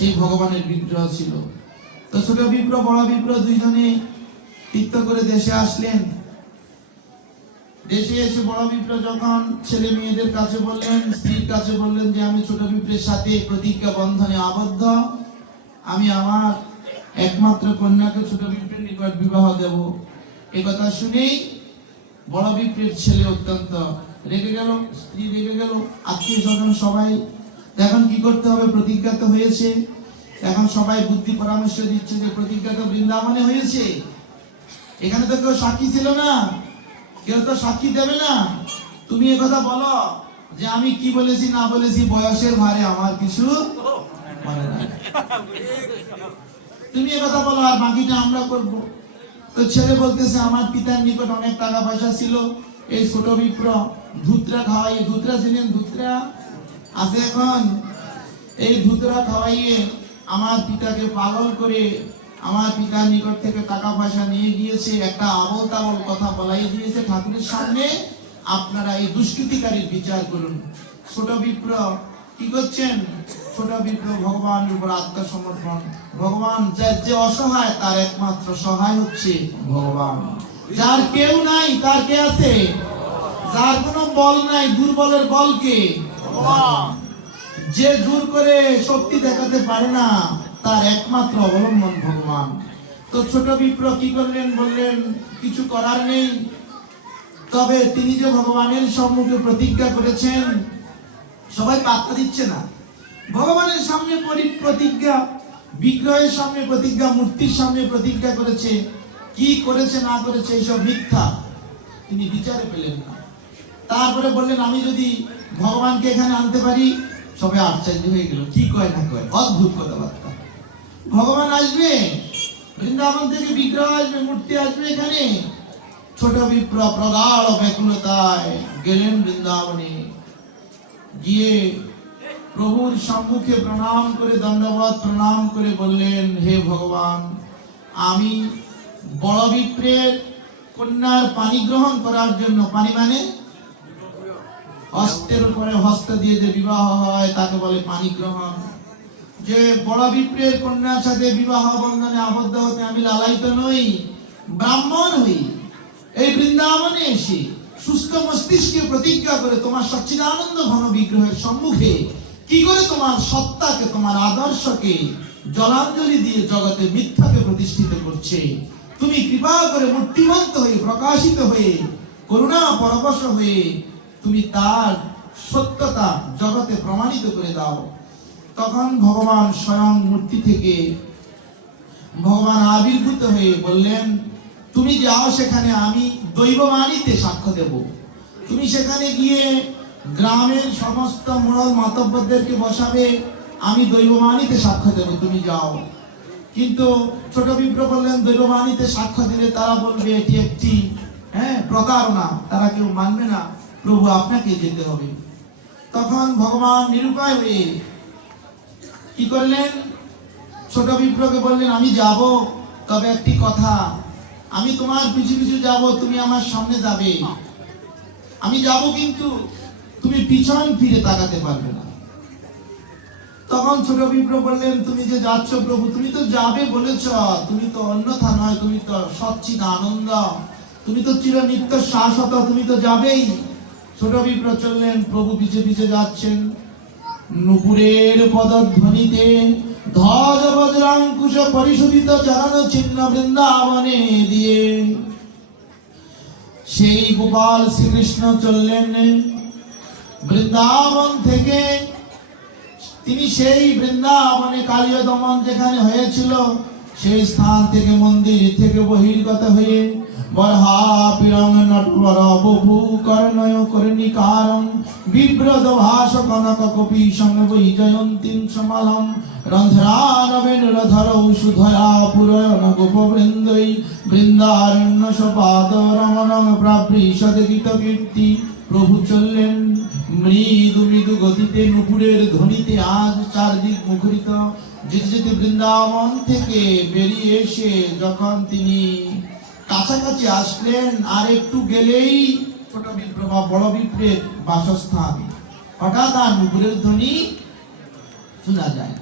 সেই ভগবানের বিগ্রহ ছিল। তো ছোট বিপ্র বড় বিপ্র দুইজনে তীর্থ করে দেশে আসলেন। দেশে এসে বড় বিপ্র যখন ছেলে মেয়েদের কাছে বললেন, স্ত্রীর কাছে বললেন যে আমি ছোট বিপ্রের সাথে প্রতিজ্ঞা বন্ধনে আবদ্ধ, আমি আমার একমাত্র কন্যাকে ছোট বিপ্রের নিকট বিবাহ দেব। এই কথা শুনেই বড় বিপ্রের ছেলে অত্যন্ত রেগে গেল, স্ত্রী রেগে গেল, আত্মীয় স্বজন সবাই। এখন কি করতে হবে? প্রতিজ্ঞা তো হয়েছে। এখন সবাই বুদ্ধি পরামর্শ দিচ্ছে যে প্রতিজ্ঞা তো বৃন্দাবনে হয়েছে, এখানে তো কেউ সাক্ষী ছিল না, কেউ তো সাক্ষী দেবে না। তুমি একথা বলো যে আমি কি বলেছি না বলেছি, বয়সের ভারে আমার কিছু মনে নাই, তুমি একথা বলো, আর বাকিটা আমরা করব। তো ছেলে বলতেছে আমার পিতার নিকট অনেক টাকা পয়সা ছিল, এই ছোট বিপ্র ধুতরা খাওয়াই, ধুতরা ছিলেন, ধুতরা আছে এখন, এই ধুতরা খাওয়াইয়ে আমার পিতাকে পাগল করে আমার পিতার নিকট থেকে টাকা পয়সা নিয়ে গিয়েছে, একটা আবল তাবল কথা বলাই দিয়েছে ঠাকুরের সামনে। আপনারা এই দুষ্কৃতিকারীর বিচার করুন। ছোট বিপ্র কি করছেন? ছোট বিপ্র ভগবানের উপর আত্মসমর্পণ। ভগবান যে অসহায় তার একমাত্র সহায় হচ্ছে ভগবান। যার কেউ নাই তার কে আছে? যার কোনো বল নাই, দুর্বলের বল কে? ভগবান। যে জোর করে শক্তি দেখাতে পারে না তার একমাত্র অবলম্বন ভগবান। তো ছোট বিপ্র কি করলেন? বললেন কিছু করার নেই, তবে তিনি যে ভগবানের সম্মুখে প্রতিজ্ঞা করেছেন, সবাই পাত্তা দিচ্ছে না। ভগবানের সামনে প্রতিজ্ঞা, বিগ্রহের সামনে প্রতিজ্ঞা, মূর্তির সামনে প্রতিজ্ঞা করেছে, কি করেছে না করেছে এসব মিথ্যা, তিনি বিচারে পেলেন না। তারপরে বললেন আমি যদি ভগবানকে এখানে আনতে পারি, সবাই আশ্চর্য হয়ে গেল, কি কয় না কয়, অদ্ভুত কথাবার্তা। ভগবান আসবে বৃন্দাবন থেকে, বিগ্রহ আসবে, মূর্তি আসবে এখানে। ছোট বিপ্র প্রগাঢ় ব্যাকুলতায় গেলেন বৃন্দাবনে, গিয়ে প্রভুর সম্মুখে প্রণাম করে, দণ্ডবত প্রণাম করে বললেন, হে ভগবান, আমি বড় বিপ্রের কন্যার পানি গ্রহণ করার জন্য, পানি মানে হস্তের উপরে হস্ত দিয়ে যে বিবাহ হয় তাকে বলে পানি গ্রহণ, যে বড় বিপ্রের কন্যার সাথে বিবাহ বন্ধনে আবদ্ধ হতে আমি লালায়িত নই, ব্রাহ্মণ হই। এই বৃন্দাবনে এসে সুস্থ মস্তিষ্কে প্রতিজ্ঞা করে তোমার সচ্চিদানন্দ ঘন বিগ্রহের সম্মুখে কি করে তোমার সত্তাকে, তোমার আদর্শকে জলাঞ্জলি দিয়ে জগতে মিথ্যাকে প্রতিষ্ঠিত করছে। তুমি কৃপা করে মূর্তিমন্ত হয়ে, প্রকাশিত হয়ে, করুণা পরবশ হয়ে তুমি তার সত্যতা জগতে প্রমাণিত করে দাও। তখন ভগবান স্বয়ং মূর্তি থেকে ভগবান আবির্ভূত হয়ে বললেন, তুমি যাও সেখানে, আমি দৈববাণীতে সাক্ষ্য দেব। তুমি সেখানে গিয়ে গ্রামের সমস্ত মোড়ল মাতব্বরদেরকে বসাবে, আমি দৈববাণীতে সাক্ষ্য দেব, তুমি যাও। কিন্তু ছোট বিপ্র বললেন, দৈববাণীতে সাক্ষ্য দিলে তারা বলবে এটি একটি প্রতারণা, তারা কেউ মানবে না, প্রভু আপনাকে যেতে হবে। তখন ভগবান নিরুপায় হয়ে কি করলেন? ছোট বিপ্রকে বললেন, আমি যাব, তবে একটি কথা, আমি তোমার পিছু পিছু যাব, তুমি আমার সামনে যাবে, আমি যাব, কিন্তু তুমি পিছন ফিরে তাকাতে পারবে না। তখন ছোট বিপ্র বললেন, তুমি যে যাচ্ছ প্রভু, তুমি তো যাবে বলেছ, তুমি তো অন্যথা নয়, তুমি তো সচ্চিদ আনন্দ, তুমি তো চির নিত্য শাশ্বত, তুমি তো যাবেই। ছোট বিপ্র চললেন, প্রভু পিছে পিছে যাচ্ছেন। নুপুরের পদধ্বনিতে ধ্বজ বজ্রাঙ্কুশ পরিশোধিত চরণ চিহ্ন বৃন্দাবনে দিয়ে সেই গোপাল শ্রীকৃষ্ণ চললেন বৃন্দাবন থেকে। তিনি সেই বৃন্দাবনে কালীয় দমন যেখানে হয়েছিল সেই স্থান থেকে, মন্দির থেকে বহির্গত হয়ে বরহা পিরং নটবর বভু করণয় করণিকারং বিব্রত ভাস কনক কপি সংবৈ জয়ন্তীং সমালম রন্ধ্রানবেন রধর সুধয়া পুরয়ন গোপবৃন্দৈ বৃন্দারণ্য সপাদ রমণং প্রাবৃষদ গীত কীর্তি। প্রভু চললেন মৃদু মৃদু গতিতে, নুপুরের ধ্বনিতে আজ চারদিক মুখরিত। যেতে যেতে বৃন্দাবন থেকে বেরিয়ে এসে যখন তিনি কাছাকাছি আসলেন, আর একটু গেলেই ছোট বিপ্র বা বড় বিপ্রের বাসস্থান, হঠাৎ আর নুপুরের ধ্বনি শোনা যায়।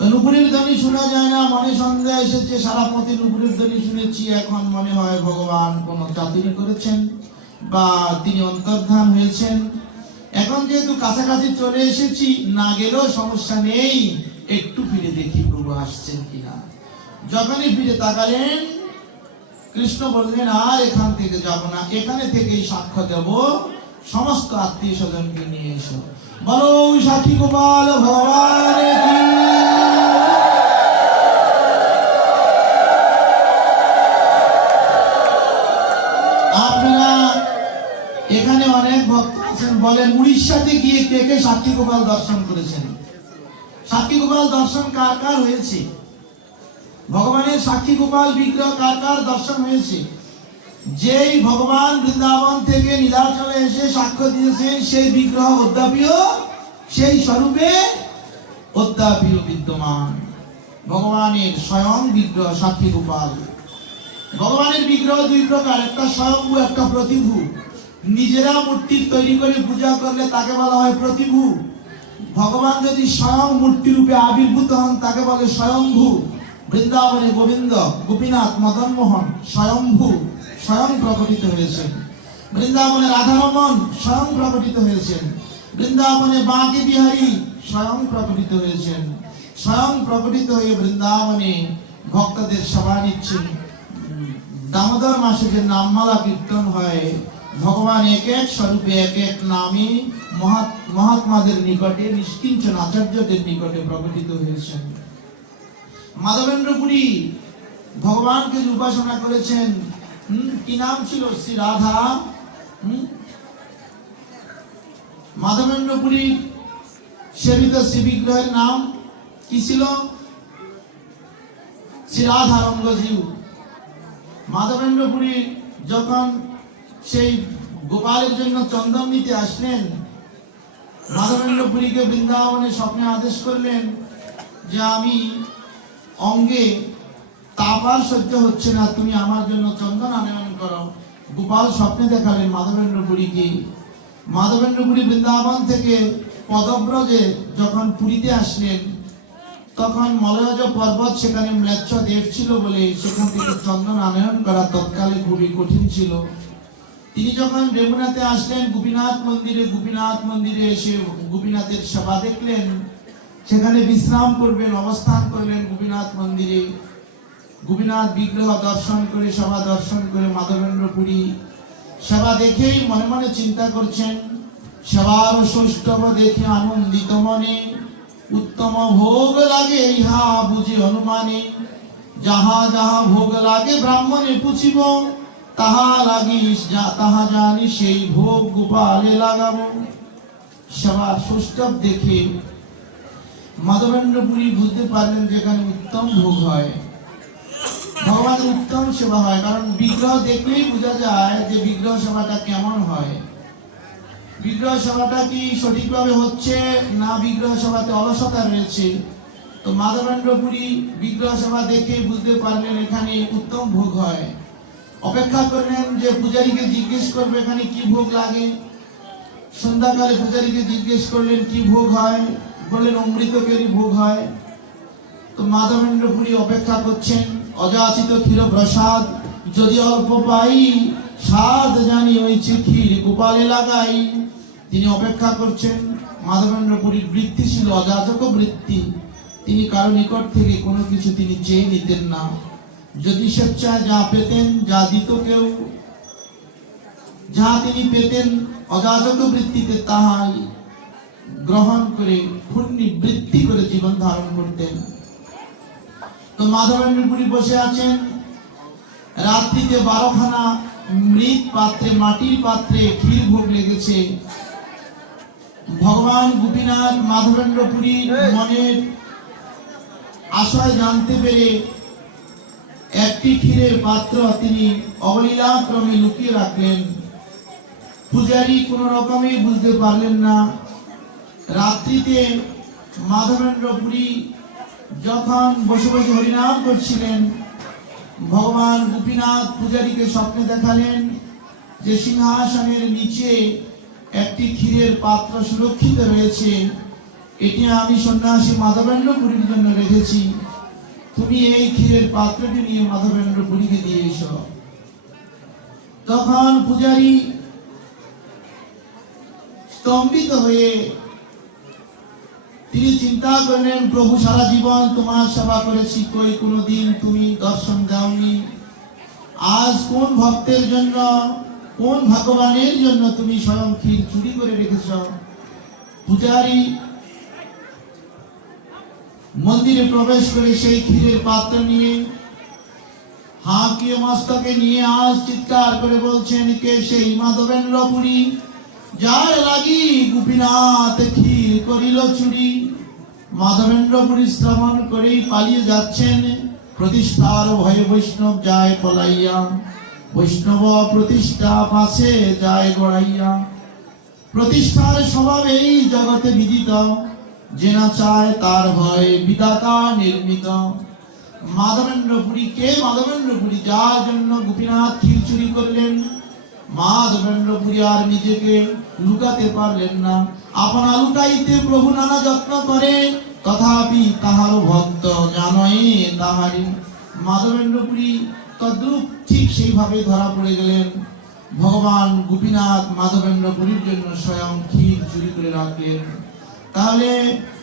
তো নুপুরের ধ্বনি শোনা যায় না, মনে সন্দেহ এসেছে, সারা পথে নুপুরের ধ্বনি শুনেছি, এখন মনে হয় ভগবান কোনো চাতুরি করেছেন বা তিনি অন্তর্ধান হয়েছেন। এখন যেহেতু কাছাকাছি চলে এসেছি, না গেলেও সমস্যা নেই, একটু ফিরে দেখি প্রভু আসছেন কিনা। যখনই ফিরে তাকালেন, কৃষ্ণ বললেন আর এখান থেকে যাব না, এখানে থেকেই সাক্ষ্য দেব, সমস্ত আত্মীয় স্বজনকে নিয়ে এসো। বলো সাক্ষী গোপাল ভগবানের কি। আপনারা এখানে অনেক ভক্ত আছেন, বলেন উড়িষ্যাতে গিয়ে কে কে সাক্ষী গোপাল দর্শন করেছেন? সাক্ষী গোপাল দর্শন কার কার হয়েছে? ভগবানের সাক্ষী গোপাল বিগ্রহ কার কার দর্শন হয়েছে? যেই ভগবান বৃন্দাবন থেকে নীলাচলে এসে সাক্ষ্য দিয়েছেন, সেই বিগ্রহ অদ্যাপিও, সেই স্বরূপে অদ্যাপিও বিদ্যমান। ভগবানের স্বয়ং বিগ্রহ সাক্ষী গোপাল। ভগবানের বিগ্রহ দুই প্রকার, একটা স্বয়ম্ভু, একটা প্রতিভূ। নিজেরা মূর্তি তৈরি করে পূজা করলে তাকে বলা হয় প্রতিভূ। ভগবান যদি স্বয়ং মূর্তি রূপে আবির্ভূত হন, তাকে বলে স্বয়ম্ভু। বৃন্দাবনে গোবিন্দ, গোপীনাথ, মদন মোহন স্বয়ম্ভু, স্বয়ং প্রকটিত হয়েছেন। বৃন্দাবনে রাধারমণ স্বয়ং প্রকটিত হয়েছেন। বৃন্দাবনে বাঁকে বিহারী স্বয়ং প্রকটিত হয়েছেন। স্বয়ং প্রকটিত হয়ে বৃন্দাবনে ভক্তদের সেবা নিচ্ছেন। দামোদর মাসে যে নামমালা কীর্তন হয়, ভগবান এক এক স্বরূপে এক এক নামে মহাত্মাদের নিকটে, নিষ্কিঞ্চন আচার্যদের নিকটে প্রকটিত হয়েছেন। মাধবেন্দ্রপুরী ভগবানকে উপাসনা করেছেন, কি নাম ছিল? শ্রী রাধা। মাধবেন্দ্রপুরী সেবিত শ্রী বিগ্রহের নাম কি ছিল? শ্রী রাধা রঙ্গজীব। মাধবেন্দ্রপুরী যখন সেই গোপালের জন্য চন্দন নিতে আসলেন, মাধবেন্দ্রপুরীকে বৃন্দাবনে স্বপ্নে আদেশ করলেন যে আমি অঙ্গে তাপ আর সহ্য হচ্ছে না, তুমি আমার জন্য চন্দন আনয়ন করো। গোপাল স্বপ্নে দেখালেন মাধবেন্দ্রপুরীকে। মাধবেন্দ্রপুরী বৃন্দাবন থেকে পদব্রজে যখন পুরীতে আসলেন, তখন মলয়জ পর্বত সেখানে ম্লেচ্ছ দেব ছিল বলে সেখান থেকে চন্দন আনয়ন করা তৎকালে খুবই কঠিন ছিল। তিনি যখন রেগুনাতে আসলেন গোপীনাথ মন্দিরে এসে গোপীনাথের সেবা দেখলেন, সেখানে বিশ্রাম করবেন, অবস্থান করলেন গোপীনাথ মন্দিরে। গোপীনাথ বিগ্রহ দর্শন করে, সেবা দর্শন করে মাধবেন্দ্রপুরী সেবা দেখেই মনে মনে চিন্তা করছেন, সেবার সৌষ্ঠব দেখে আনন্দিত মনে, উত্তম ভোগ লাগে ইহা বুঝে অনুমানে, যাহা যাহা ভোগ লাগে ব্রাহ্মণে পুছিব, তাহা লাগিস তাহা জানি সেই ভোগ গোপালে লাগাবো। সেবার সৌষ্ঠব দেখে মাধবেন্দ্রপুরী বুঝতে পারলেন যেখানে উত্তম ভোগ হয়, ভগবানের উত্তম সেবা হয়। কারণ বিগ্রহ দেখলেই বোঝা যায় যে বিগ্রহ সেবাটা কেমন হয়, বিগ্রহ সেবাটা কি সঠিকভাবে হচ্ছে না বিগ্রহ সেবাতে অলসতা রয়েছে। তো মাধবেন্দ্রপুরী বিগ্রহ সেবা দেখে বুঝতে পারলেন এখানে উত্তম ভোগ হয়। অপেক্ষা করলেন যে পূজারীকে জিজ্ঞেস করবে এখানে কি ভোগ লাগে। সন্ধ্যাকালে পূজারীকে জিজ্ঞেস করলেন কি ভোগ হয়, বললেন অমৃতকেরই ভোগ হয়। তো মাধবেন্দ্রপুরী অপেক্ষা করছেন, অযাচিত ক্ষীর প্রসাদ যদি অল্প পাই, স্বাদ জানি হয়েছে ক্ষীর গোপালে লাগাই। তিনি অপেক্ষা করছেন। মাধবেন্দ্রপুরীর বৃত্তি ছিল অযাচক বৃত্তি, তিনি কারো নিকট থেকে কোনো কিছু তিনি চেয়ে নিতেন না। যদি স্বেচ্ছায় যা পেতেন, যা দিত কেউ, যা তিনি পেতেন অযাচক বৃত্তিতে তাহাই গ্রহণ করে পুণ্যি বৃত্তি করে জীবন ধারণ করতেন। তো মাধবেন্দ্রপুরী বসে আছেন, রাত্রিতে 12খানা মৃৎ পাত্রে, মাটির পাত্রে ক্ষীর ভোগ লেগেছে। ভগবান গোপীনাথ মাধবেন্দ্রপুরীর মনের আশয় জানতে পেরে একটি ক্ষীরের পাত্র তিনি অবলীলাক্রমে লুকিয়ে রাখলেন। পূজারী কোন রকমে বুঝতে পারলেন না। রাত্রিতে মাধবেন্দ্রপুরী যখন বসে বসে হরিনাম করছিলেন, ভগবান গোপীনাথ পূজারীকে স্বপ্নে দেখালেন যে সিংহাসনের নিচে একটি ক্ষীরের পাত্র সুরক্ষিত রয়েছে, এটি আমি সন্ন্যাসী মাধবেন্দ্র পুরীর জন্য রেখেছি, তুমি এই ক্ষীরের পাত্রটি নিয়ে মাধবেন্দ্র পুরীকে দিয়ে এসো। তখন পূজারী স্তম্ভিত হয়ে তিনি চিন্তা করলেন, প্রভু সারা জীবন তোমার সেবা করেছি, কই কোনোদিন তুমি দর্শন দাওনি। আজ কোন ভক্তের জন্য, কোন ভগবানের জন্য তুমি স্বয়ং ক্ষীর চুরি করে রেখেছ? পূজারী মন্দিরে প্রবেশ করে সেই ক্ষীরের পাত্র নিয়ে হাঁকিয়ে মস্তকে নিয়ে আজ চিৎকার করে বলছেন, কে সেই মাধবেন্দ্র পুরী, যার লাগি গোপীনাথ ক্ষীর করিল চুরি। মাধবেন্দ্র পুরী শ্রবণ করেই পালিয়ে যাচ্ছেন, প্রতিষ্ঠার ভয়ে বৈষ্ণব যায় পলাইয়া, বৈষ্ণব প্রতিষ্ঠা পাশে যায় গড়াইয়া। প্রতিষ্ঠার স্বভাব এই জগতে বিদিত, যে না চায় তার ভয় বিধাতা নির্মিত। মাধবেন্দ্র পুরী কে? মাধবেন্দ্র পুরী যার জন্য গোপীনাথ ক্ষীর চুরি করলেন। মাধবেন্দ্র পুরী আর নিজেকে লুকাতে পারলেন না, আপনা লুকাইতে প্রভু নানা যত্ন করে, তথাপি তাহার ভক্ত জানয়ে তাহারি। মাধবেন্দ্র পুরী তদ্রূপ ঠিক সেইভাবে ধরা পড়ে গেলেন। ভগবান গোপীনাথ মাধবেন্দ্র পুরীর জন্য স্বয়ং ক্ষীর চুরি করে রাখলেন। তাহলে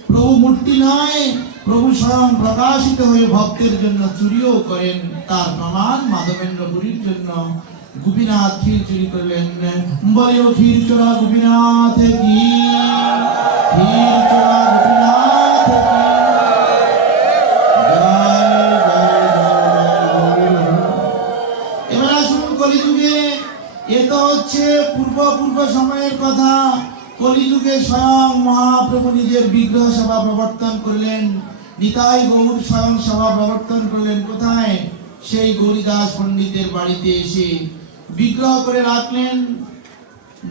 প্রভু মূর্তি নয়, প্রভু স্বয়ং প্রকাশিত হয়ে ভক্তের জন্য চুরিও করেন। তার প্রমাণ মাধবেন্দ্র পুরীর জন্য গোপীনাথ ক্ষীর চুরি করলেন। বলে ও ক্ষীর চোরা গোপীনাথ কি, ক্ষীর চোরা গোপীনাথ কি, জয় জয় জয়। এবার আসুন কলিযুগে, এ তো হচ্ছে পূর্ব সময়ের কথা। কলিযুগে স্বয়ং মহাপ্রভু নিজের বিগ্রহ সেবা প্রবর্তন করলেন। নিতাই গৌর স্বয়ং সেবা প্রবর্তন করলেন কোথায়? সেই গৌরীদাস পণ্ডিতের বাড়িতে এসে বিগ্রহ করে রাখলেন।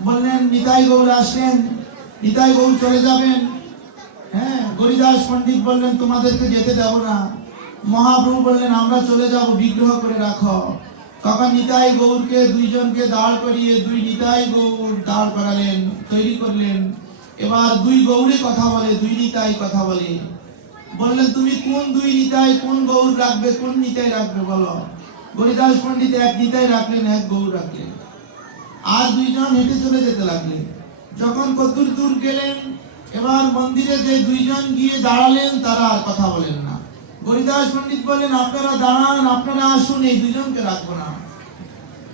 বললেন নিতাই গৌর আসলেন, নিতাই গৌর চলে যাবেন। হ্যাঁ, গৌরীদাস পণ্ডিত বললেন তোমাদেরকে যেতে দেব না। মহাপ্রভু বললেন আমরা চলে যাব, বিগ্রহ করে রাখো। তখন নিতাই গৌরকে দুইজনকে দাঁড় করিয়ে দুই নিতাই গৌর দাঁড় করালেন, তৈরি করলেন। এবার দুই গৌরে কথা বলে, দুই নিতাই কথা বলে। বললেন তুমি কোন দুই নিতাই, কোন গৌর রাখবে, কোন নিতাই রাখবে বলো। গৌরীদাস পণ্ডিত এক নিতাই রাখলেন, এক গৌর রাখলেন। আর দুইজন হেঁটে চলে যেতে লাগলেন। যখন কতদূর দূর গেলেন, এবার মন্দিরে যে দুইজন গিয়ে দাঁড়ালেন, তারা আর কথা বলেন না। গৌরীদাস পণ্ডিত বললেন আপনারা দাঁড়ান, আপনারা আসুন, এই দুইজনকে রাখবো না।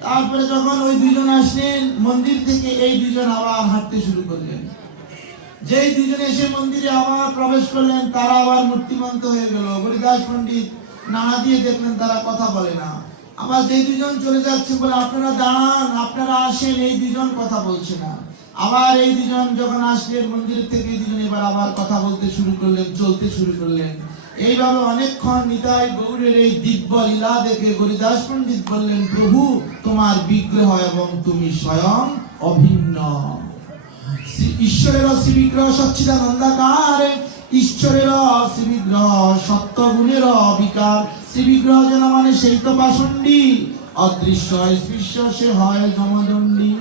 তারপরে যখন ওই দুইজন আসলেন মন্দির থেকে, এই দুইজন আবার হাঁটতে শুরু করলেন। যেই দুইজন এসে মন্দিরে আবার প্রবেশ করলেন, তারা আবার মূর্তিমন্ত হয়ে গেল। গৌরীদাস পণ্ডিত নাড়া দিয়ে দেখলেন তারা কথা বলে না। আবার যেই দুইজন চলে যাচ্ছে বলে আপনারা দাঁড়ান, আপনারা আসেন, এই দুইজন কথা বলছে না। আবার এই দুইজন যখন আসলেন মন্দির থেকে, এই দুজন এবার আবার কথা বলতে শুরু করলেন, চলতে শুরু করলেন। এইভাবে অনেকক্ষণ নিতাই গৌরের এই দিব্য লীলা দেখে গৌরীদাস পণ্ডিত বললেন, প্রভু তোমার বিগ্রহ এবং তুমি স্বয়ং অভিন্ন। ঈশ্বরের শ্রীবিগ্রহ সচ্চিদানন্দাকার, ঈশ্বরের শ্রীবিগ্রহ সত্যগুণের অবিকার। শ্রীবিগ্রহ যেন মানে সেই তো পাষণ্ডী, অদৃশ্য স্পৃশ্য সে হয় জমদণ্ডী।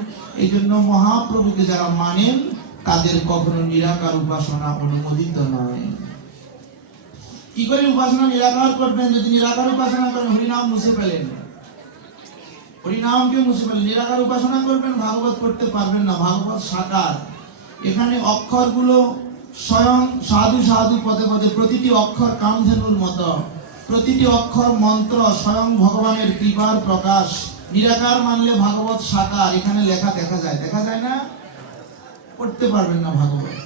এই জন্য মহাপ্রভুকে যারা মানেন তাদের কখনো নিরাকার উপাসনা অনুমোদিত নয়। কি করে উপাসনা নিরাকার করবেন? যদি নিরাকার উপাসনা করেন হরিনাম মুছে ফেলেন, হরিনামকে মুছে ফেলেন। নিরাকার উপাসনা করবেন, ভাগবত করতে পারবেন না। ভাগবত সাকার, এখানে অক্ষরগুলো স্বয়ং সাধু সাধু পদে পদে, প্রতিটি অক্ষর কামধেনুর মতো, প্রতিটি অক্ষর মন্ত্র স্বয়ং ভগবানের কৃপার প্রকাশ। নিরাকার মানলে ভাগবত সাকার, এখানে লেখা দেখা যায়, দেখা যায় না, পড়তে পারবেন না ভাগবত।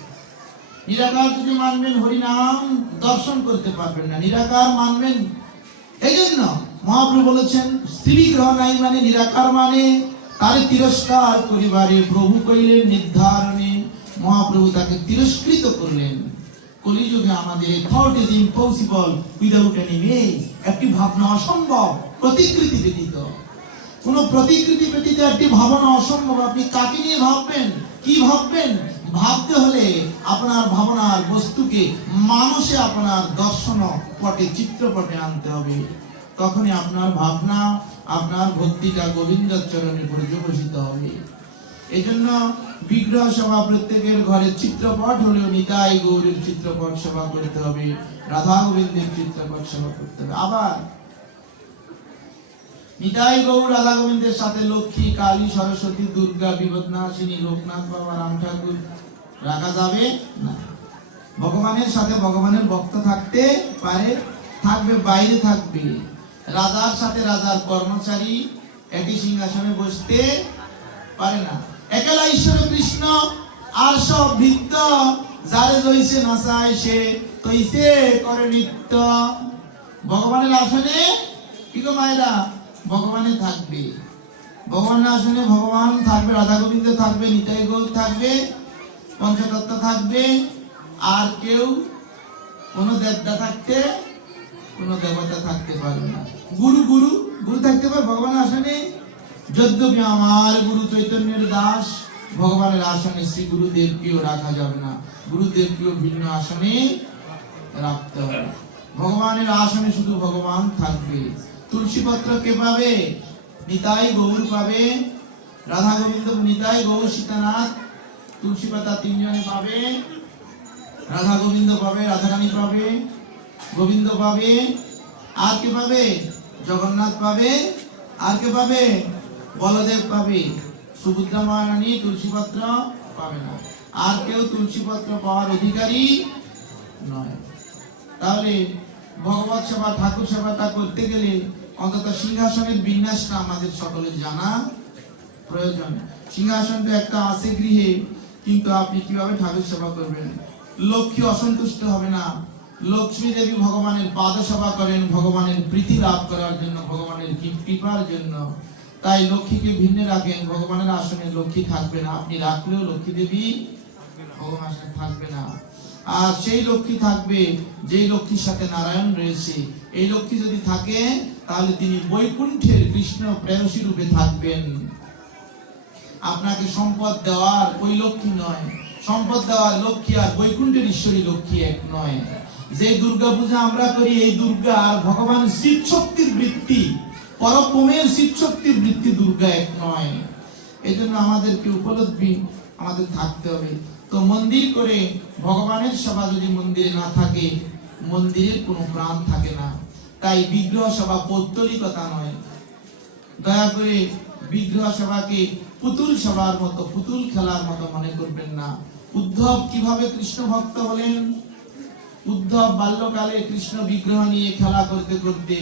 নিরাকার যদি মানবেন হরিনাম দর্শন করতে পারবেন না, নিরাকার মানবেন। এই জন্য মহাপ্রভু বলেছেন শ্রীবিগ্রহ নাই মানে নিরাকার মানে, তারে তিরস্কার করিবারে প্রভু কইলেন নির্ধারণে। মহাপ্রভু তাকে তিরস্কৃত করলেন। কলিযুগে আমাদের thought is impossible without any means, একটি ভাবনা অসম্ভব প্রতিকৃতি ব্যতীত। কোন প্রতিকৃতি ব্যতীত একটি ভাবনা অসম্ভব। আপনি কাকে নিয়ে ভাববেন, কি ভাববেন? ভাবতে হলে আপনার ভাবনার বস্তুকে মানুষে আপনার দর্শন পটে, চিত্রপটে আনতে হবে। তখনই আপনার ভাবনা, আপনার ভক্তিটা গোবিন্দের চরণে পর্যবসিত হবে। এজন্য বিগ্রহ সভা প্রত্যেকের ঘরে চিত্রপট হলেও নিতাই গৌরের চিত্রপট সভা করতে হবে, রাধা গোবিন্দের চিত্রপট সভা করতে হবে। আবার নিতাই গৌর রাধা গোবিন্দের সাথে লক্ষ্মী, কালী, সরস্বতী, দুর্গা, বিপদনাশিনী, লোকনাথ বাবা, রাম ঠাকুর রাখা যাবে না। ভগবানের সাথে ভগবানের ভক্ত থাকতে পারে, থাকবে, বাইরে থাকবে। রাজার সাথে রাজার কর্মচারী একই সিংহাসনে বসতে পারে না। একলা ঈশ্বর কৃষ্ণ আর সব ভিত্ত, যারে জইছে নাচায় সে তৈছে করে নিত্য। ভগবানের আসনে কি গো মায়েরা, ভগবানে থাকবে, ভগবানের আসনে ভগবান থাকবে, রাধা গোবিন্দ থাকবে, নিতাই গৌর থাকবে, পঞ্চতত্ত্ব থাকবে, আর কেউ কোন দেবতা থাকতে, কোন দেবতা থাকতে পারবে না। গুরু গুরু গুরু থাকতে পারে ভগবানের আসনে। যদ্যপি আমার গুরু চৈতন্যের দাস, ভগবানের আসনে শ্রী গুরুদেবকেও রাখা যাবে না, গুরুদেবকেও ভিন্ন আসনে রাখতে হবে। ভগবানের আসনে শুধু ভগবান থাকবে। তুলসী পত্র কে পাবে? নিতাই গৌর পাবে, রাধা গোবিন্দ, নিতাই গৌর সীতানাথ তুলসী পাতা তিনজনে পাবে, রাধা গোবিন্দ পাবে, রাধারানী পাবে, গোবিন্দ পাবে, আর কে পাবে? জগন্নাথ পাবে, আর কে পাবে? বলদেব পাবে। সুভদ্রা মহারানী তুলসী পত্র পাবে না, আর কেউ তুলসী পত্র পাওয়ার অধিকারী নয়। তাহলে ভগবত সেবা, ঠাকুর সেবাটা করতে গেলে অন্তত সিংহাসনের বিন্যাসটা আমাদের সকলের জানা প্রয়োজন। সিংহাসনটা একটা আছে গৃহে, কিন্তু আপনি কিভাবে ঠাকুর সেবা করবেন? লক্ষ্মী অসন্তুষ্ট হবে না। লক্ষ্মী দেবী ভগবানের পাদ সেবা করেন ভগবানের প্রীতি লাভ করার জন্য, ভগবানের কৃপার জন্য। তাই লক্ষ্মীকে ভিন্ন রাখেন, ভগবানের আসনে লক্ষ্মী থাকবে না। আপনি রাখলেও লক্ষ্মী দেবী ভগবানের আসনে থাকবে না। আর সেই লক্ষ্মী থাকবে যেই লক্ষ্মীর সাথে নারায়ণ রয়েছে। এই লক্ষ্মী যদি থাকে তাহলে তিনি বৈকুণ্ঠের কৃষ্ণ প্রেয়সী রূপে থাকবেন। আপনাকে সম্পদ দেওয়ার ওই লক্ষ্মী নয়, সম্পদ দেওয়ার লক্ষ্মী আর বৈকুণ্ঠের ঈশ্বরী লক্ষ্মী এক নয়। যে দুর্গা পূজা আমরা করি, এই দুর্গা আর ভগবান শিব শক্তির বৃত্তি, পরব্রহ্মের শিব শক্তির বৃত্তি, দুর্গা এক নয়। এই জন্য আমাদেরকে উপলব্ধি আমাদের থাকতে হবে। তো মন্দির করে ভগবানের সেবা যদি মন্দিরে না থাকে, মন্দিরের কোনো প্রাণ থাকে না। তাই বিগ্রহ সেবা পৌত্তলিকতা নয়। দয়া করে বিগ্রহ সেবাকে পুতুল সেবার মতো, পুতুল খেলার মতো মনে করবেন না। উদ্ধব কিভাবে কৃষ্ণ ভক্ত হলেন? উদ্ধব বাল্যকালে কৃষ্ণ বিগ্রহ নিয়ে খেলা করতে করতে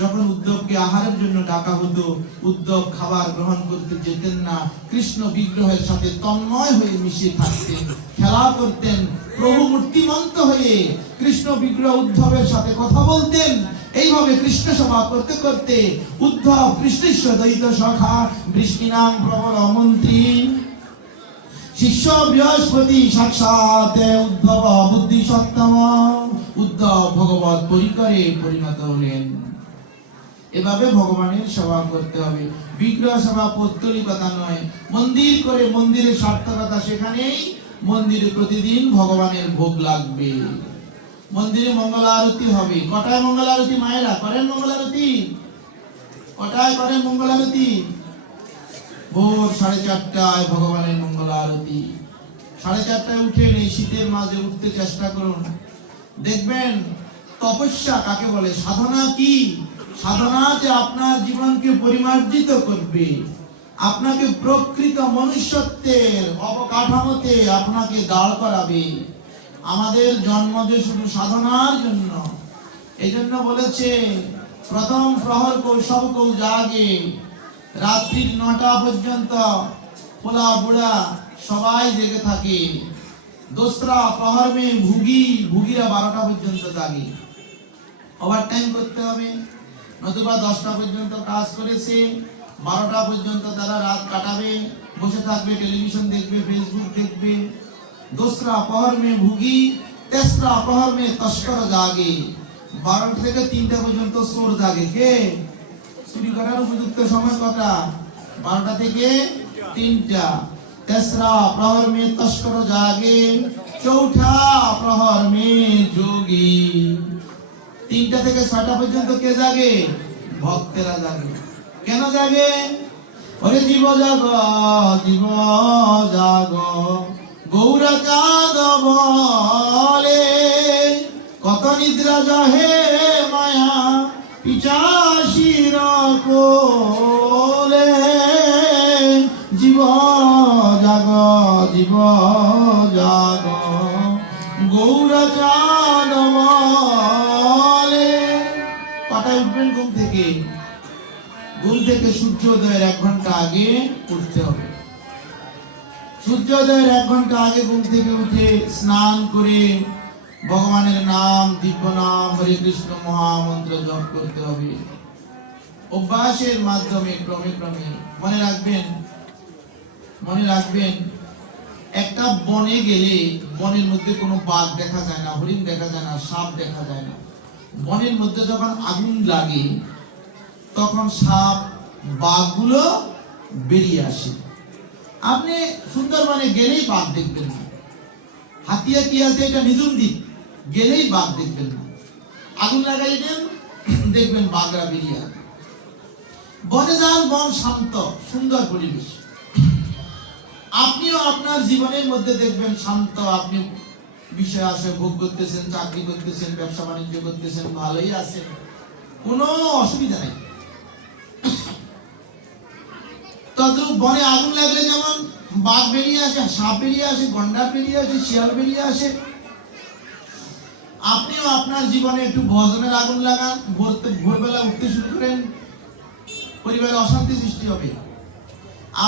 যখন উদ্ধবকে আহারের জন্য ডাকা হতো, উদ্ধব খাবার গ্রহণ করতে যেতেন না। কৃষ্ণ বিগ্রহের সাথে তন্ময় হয়ে মিশে থাকতেন, খেলা করতেন। প্রভু মূর্তিমন্ত হয়ে কৃষ্ণ বিগ্রহ উদ্ধবের সাথে কথা বলতেন। এইভাবে কৃষ্ণ সেবা করতে করতে উদ্ধব কৃষ্ণেশ্বর দ্বৈত সখা, বৃষ্টিনাম প্রবল মন্ত্রী, শিষ্য বৃহস্পতি সাক্ষাৎ উদ্ধব বুদ্ধি সত্তম, উদ্ধব ভগবত পরিকরে পরিণত হলেন। এভাবে ভগবানের সেবা করতে হবে। বিগ্রহ সেবা পৌত্তলিকতা নয়। মন্দির করে মন্দিরের সার্থকতা সেখানেই, মন্দিরে প্রতিদিন ভগবানের ভোগ লাগবে, মন্দিরে মঙ্গল আরতি হবে। কটায় মঙ্গল আরতি মায়েরা করেন? মঙ্গল আরতি কটায় করেন? মঙ্গল আরতি ভোর 4:30টায় ভগবানের মঙ্গল আরতি। 4:30টায় উঠে এই শীতের মাঝে উঠতে চেষ্টা করুন। দেখবেন তপস্যা কাকে বলে, সাধনা কি? সাধনা যে আপনার জীবনকে পরিমার্জিত করবে, আপনাকে প্রকৃত মনুষ্যত্বের অবকাঠামোতে আপনাকে দাঁড় করাবে। আমাদের জন্ম যে শুধু সাধনার জন্য। এই জন্য বলেছে প্রথম প্রহর কৌশব কৌ জাগে, রাত্রি 9টা পর্যন্ত পোলা বুড়া সবাই জেগে থাকে। দোসরা প্রহর মে ভুগিরা 12টা পর্যন্ত জাগে। ওভার টাইম করতে হবে, নতুবা 10টা পর্যন্ত কাজ করেছে, 12টা পর্যন্ত তারা রাত কাটাবে, বসে থাকবে, টেলিভিশন দেখবে, ফেসবুক দেখবে। दूसरा पहर में भुगी, तेसरा पहर में तस्कर जागे। 12টা থেকে 3টা পর্যন্ত চোর জাগে। কে? চুরি করার উপযুক্ত সময় কটা? 12টা থেকে 3টা। तेसरा प्रहर में तस्कर जागे, चौथा प्रहर में जोगी। 3টা থেকে 6টা পর্যন্ত কে জাগে? ভক্তেরা জাগে। কেন জাগে? ওরে জীব জাগ গৌরা চাঁদ বলে, কত নিদ্রা যাহে মায়া পিচাসির কোলে। জীব জাগ গৌরা চাঁদ বলে। কটায় উঠবেন ঘুম থেকে? ঘুম থেকে সূর্যোদয়ের 1 ঘন্টা আগে উঠতে হবে। সূর্যোদয়ের 1 ঘন্টা আগে ঘুম থেকে উঠে স্নান করে ভগবানের নাম, দিব্য নাম, হরে কৃষ্ণ মহামন্ত্র জপ করতে হবে। অভ্যাসের মাধ্যমে ক্রমে ক্রমে মনে রাখবেন একটা বনে গেলে বনের মধ্যে কোনো বাঘ দেখা যায় না, হরিণ দেখা যায় না, সাপ দেখা যায় না। বনের মধ্যে যখন আগুন লাগে তখন সাপ বাঘগুলো বেরিয়ে আসে। আপনি সুন্দরবনে গেলেই বাঘ দেখবেন না। হাতিয়া কি আছে এটা নিঝুম দ্বীপ, গেলেই বাঘ দেখবেন না। আগুন লাগাইবেন দেখবেন বাঘরা বেরিয়ে আসে। বনে যান, বন শান্ত, সুন্দর পরিবেশ। আপনিও আপনার জীবনের মধ্যে দেখবেন শান্ত, আপনি বিষয় আসে ভোগ করতেছেন, চাকরি করতেছেন, ব্যবসা বাণিজ্য করতেছেন, ভালোই আছেন, কোনো অসুবিধা নাই। তদ্রূপ বনে আগুন লাগলে যেমন বাঘ বেরিয়ে আসে, সাপ বেরিয়ে আসে, গন্ডার বেরিয়ে আসে, শিয়াল বেরিয়ে আসে, আপনিও আপনার জীবনে একটু ভজনের আগুন লাগান। ভোরবেলা উঠতে শুরু করেন, পরিবারে অশান্তি সৃষ্টি হবে,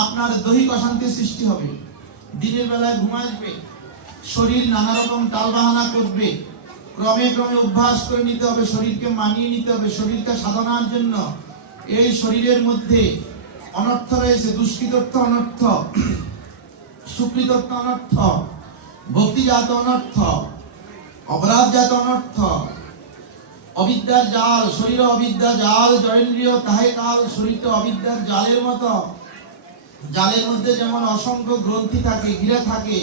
আপনার দৈহিক অশান্তি সৃষ্টি হবে, দিনের বেলায় ঘুম আসবে, শরীর নানা রকম টালবাহানা করবে। ক্রমে ক্রমে অভ্যাস করে নিতে হবে, শরীরকে মানিয়ে নিতে হবে। শরীরকে সাধনার জন্য এই শরীরের মধ্যে অনর্থ রয়েছে, দুষ্কৃতর্থ অনর্থ, সুকৃতর্থ অনর্থ, ভক্তিজাত অনর্থ, অপরাধজাত অনর্থ, অবিদ্যার জাল। শরীর অবিদ্যা জাল, জড়েন্দ্রিয় তাহে কাল। শরীর তো অবিদ্যার জালের মতো। জালের মধ্যে যেমন অসংখ্য গ্রন্থি থাকে, ঘিরে থাকে,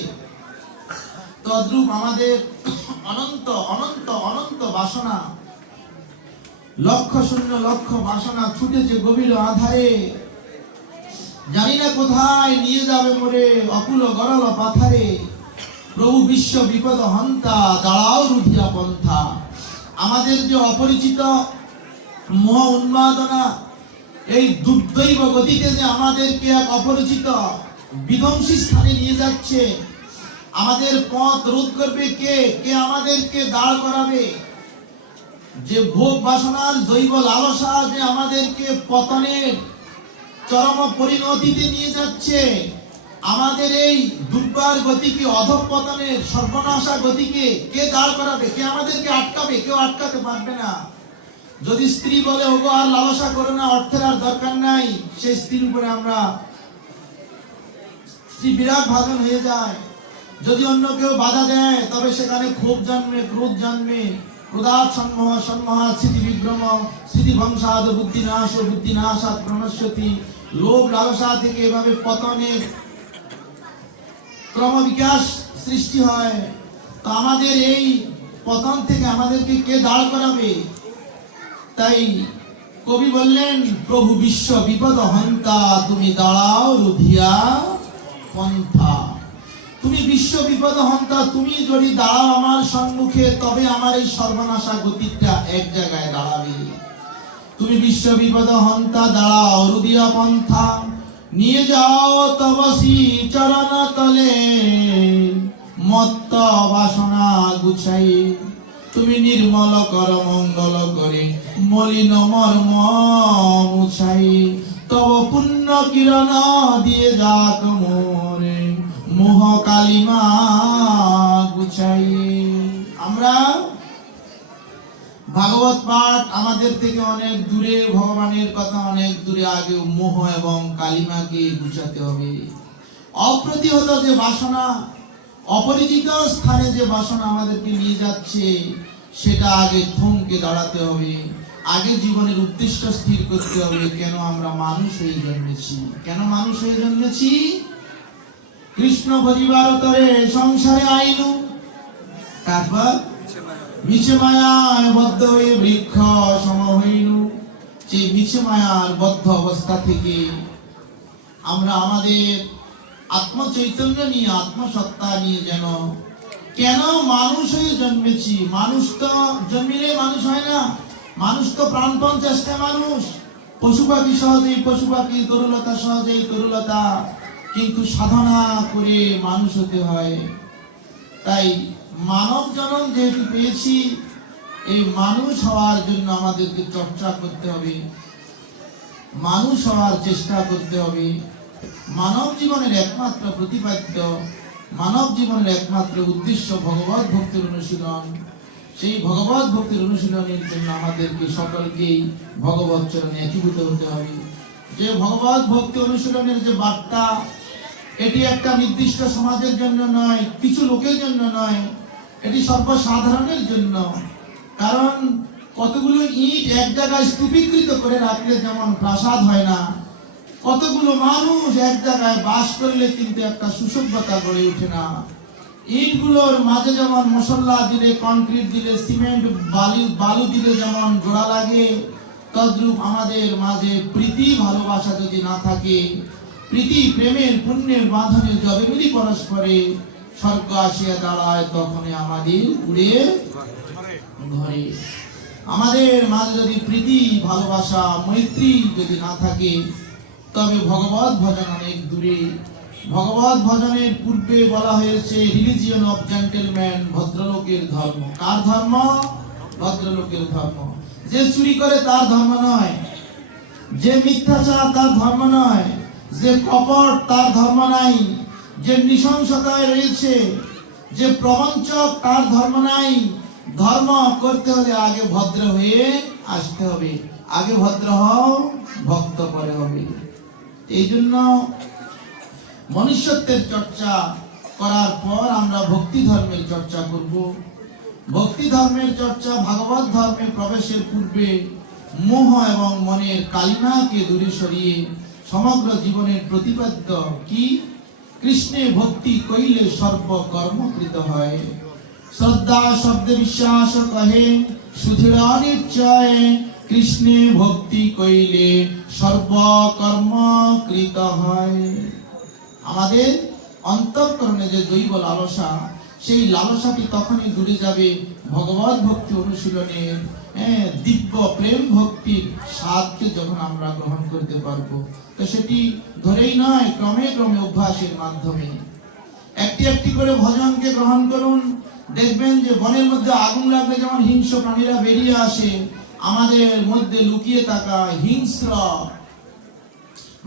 তদ্রূপ আমাদের অনন্ত অনন্ত অনন্ত বাসনা, লক্ষ শূন্য লক্ষ বাসনা ছুটেছে গভীর আধারে। জানি না কোথায় নিয়ে যাবে মোরে অকুল গরল পাথারে। প্রভু বিশ্ব বিপদ হন্তা, দাঁড়াও রুধিয়া পন্থা। আমাদের যে অপরিচিত মোহ উন্মাদনা, এই দুর্দৈব গতিতে যে আমাদেরকে এক অপরিচিত বিধ্বংসী স্থানে নিয়ে যাচ্ছে, আমাদের পথ রোধ করবে কে? কে আমাদেরকে দাঁড় করাবে? যে ভোগ বাসনার জৈব লালসা যে আমাদেরকে পতনের চরম পরিণতিতে নিয়ে যাচ্ছে, আমাদের এই দুর্বার গতিকে, অধঃপতনের সর্বনাশা গতিকে কে দাঁড় করাবে? কে আমাদেরকে আটকাবে? কেউ আটকাতে পারবে না। যদি স্ত্রী বলে ওগো আর লালসা করো না, অর্থের আর দরকার নাই, সেই স্ত্রীর উপরে আমরা স্ত্রী বিরাট ভাজন হয়ে যায়। যদি অন্য কেউ বাধা দেয় তবে সেখানে ক্ষোভ জন্মে, ক্রোধ জন্মে, ক্রোধাৎ সন্মোহাৎ স্মৃতি বিভ্রম, স্মৃতি ভংসাদ বুদ্ধিনাশ, বুদ্ধিনাশাৎ প্রণশ্যতি। লোভ লালসা থেকে এভাবে পতনের ক্রমবিকাশ সৃষ্টি হয়। তো আমাদের এই পতন থেকে আমাদেরকে কে দাঁড় করাবে? তাই কবি বললেন, প্রভু বিশ্ব বিপদ হন্তা, তুমি দাঁড়াও রুধিয়া পন্থা। তুমি বিশ্ব বিপদ হন্তা, তুমি যদি দাঁড়াও আমার সম্মুখে, তবে আমার এই সর্বনাশা গতিটা এক জায়গায় দাঁড়াবে। তুমি বিশ্ব বিপদ হন্তা, দাঁড়াও রুধিয়া পন্থা। নিয়ে যাও তব শ্রী চরণ তলে, মত্ত বাসনা গুছাই। তুমি নির্মল কর মঙ্গল করে, মলিন মর্ম মুছাই। তব পুণ্য কিরণ দিয়ে যাক মোরে, মোহ কালিমা গুছাই। আমরা ভাগবত পাঠ আমাদের থেকে অনেক দূরে, ভগবানের কথা অনেক দূরে। আগে মোহ এবং কালিমাকে গুছাতে হবে। অপ্রতিহত যে বাসনা, অপরিচিত স্থানে যে বাসনা আমাদেরকে নিয়ে যাচ্ছে, সেটা আগে থমকে দাঁড়াতে হবে। আগে জীবনের উদ্দেশ্য স্থির করতে হবে। কেন আমরা মানুষ হয়ে জন্মেছি? কেন মানুষ হয়ে জন্মেছি? কৃষ্ণ ভজিবার তরে সংসারে আইনু, তারপর মিছে মায়ায় বদ্ধ হয়ে বৃক্ষ সম হইনু। যে মিছে মায়ার বদ্ধ অবস্থা থেকে আমরা আমাদের আত্মচৈতন্য নিয়ে, আত্মসত্তা নিয়ে যেন, কেন মানুষ হয়ে জন্মেছি, মানুষ তো জন্মিলে মানুষ হয় না, মানুষ তো প্রাণপণ চেষ্টা মানুষ, পশু পাখি সহজেই পশু পাখি, তরুলতা সহজেই তরুলতা, কিন্তু সাধনা করে মানুষ হতে হয়। তাই মানব জন্ম যেহেতু পেয়েছি, এই মানুষ হওয়ার জন্য আমাদেরকে চর্চা করতে হবে, মানুষ হওয়ার চেষ্টা করতে হবে। মানব জীবনের একমাত্র প্রতিপাদ্য, মানব জীবনের একমাত্র উদ্দেশ্য ভগবত ভক্তির অনুশীলন। সেই ভগবত ভক্তির অনুশীলনের জন্য আমাদেরকে সকলকেই ভগবত চরণে একীভূত হতে হবে। যে ভগবত ভক্তি অনুশীলনের যে বার্তা, এটি একটা নির্দিষ্ট সমাজের জন্য নয়, কিছু লোকের জন্য নয়, এটি সর্বসাধারণের জন্য। কারণ কতগুলো ইট এক জায়গায় স্তূপীকৃত করে রাখলে যেমন প্রাসাদ হয় না, কতগুলো মানুষ এক জায়গায় বাস করলে কিন্তু একটা সুসভ্যতা গড়ে ওঠে না। ইটগুলোর মাঝে যেমন মশলা দিলে, কংক্রিট দিলে, সিমেন্ট বালু দিলে যেমন জোড়া লাগে, তদ্রূপ আমাদের মাঝে প্রীতি ভালোবাসা যদি না থাকে, প্রীতি প্রেমের পুণ্যের বাঁধনে যবে মিলি পরস্পরে স্বর্গ আসিয়া দাঁড়ায়, তখনই আমাদের উড়ে ঘরে। আমাদের মাঝে যদি প্রীতি ভালোবাসা মৈত্রী যদি না থাকে, তবে ভগবত ভজন অনেক দূরে। ভগবত ভজনের পূর্বে বলা হয়েছে রিলিজিয়ন অফ জেন্টলম্যান, ভদ্রলোকের ধর্ম। কার ধর্ম? ভদ্রলোকের ধর্ম। যে চুরি করে তার ধর্ম নয়, যে মিথ্যাচার তার ধর্ম নয়, যে কপট তার ধর্ম নাই, যে নৃশংসতায় রয়েছে, যে প্রবঞ্চক তার ধর্ম নাই। ধর্ম করতে হলে আগে ভদ্র হয়ে আসতে হবে। আগে ভদ্র হও, ভক্ত পরে হবে। এই জন্য মনুষ্যত্বের চর্চা করার পর আমরা ভক্তি ধর্মের চর্চা করব। ভক্তি ধর্মের চর্চা ভাগবত ধর্মে প্রবেশের পূর্বে মোহ এবং মনের কালিমাকে দূরে সরিয়ে সমগ্র জীবনের প্রতিপাদ্য কি? কৃষ্ণে ভক্তি কইলে সর্বকর্মকৃত হয়। শ্রদ্ধা শব্দে বিশ্বাস কহে সুদৃঢ় নিশ্চয়, কৃষ্ণে ভক্তি কইলে সর্বকর্মকৃত হয়। আমাদের অন্তঃকরণে যে জৈব লালসা, সেই লালসাটি তখনই দূরে যাবে ভগবত ভক্তি অনুশীলনের দিব্য প্রেম ভক্তির স্বাদকে যখন আমরা গ্রহণ করতে পারবো। তো সেটি ধরেই নয়, ক্রমে ক্রমে অভ্যাসের মাধ্যমে একটি একটি করে ভজনকে গ্রহণ করুন। দেখবেন যে বনের মধ্যে আগুন লাগলে যেমন হিংস্র প্রাণীরা বেরিয়ে আসে, আমাদের মধ্যে লুকিয়ে থাকা হিংস্র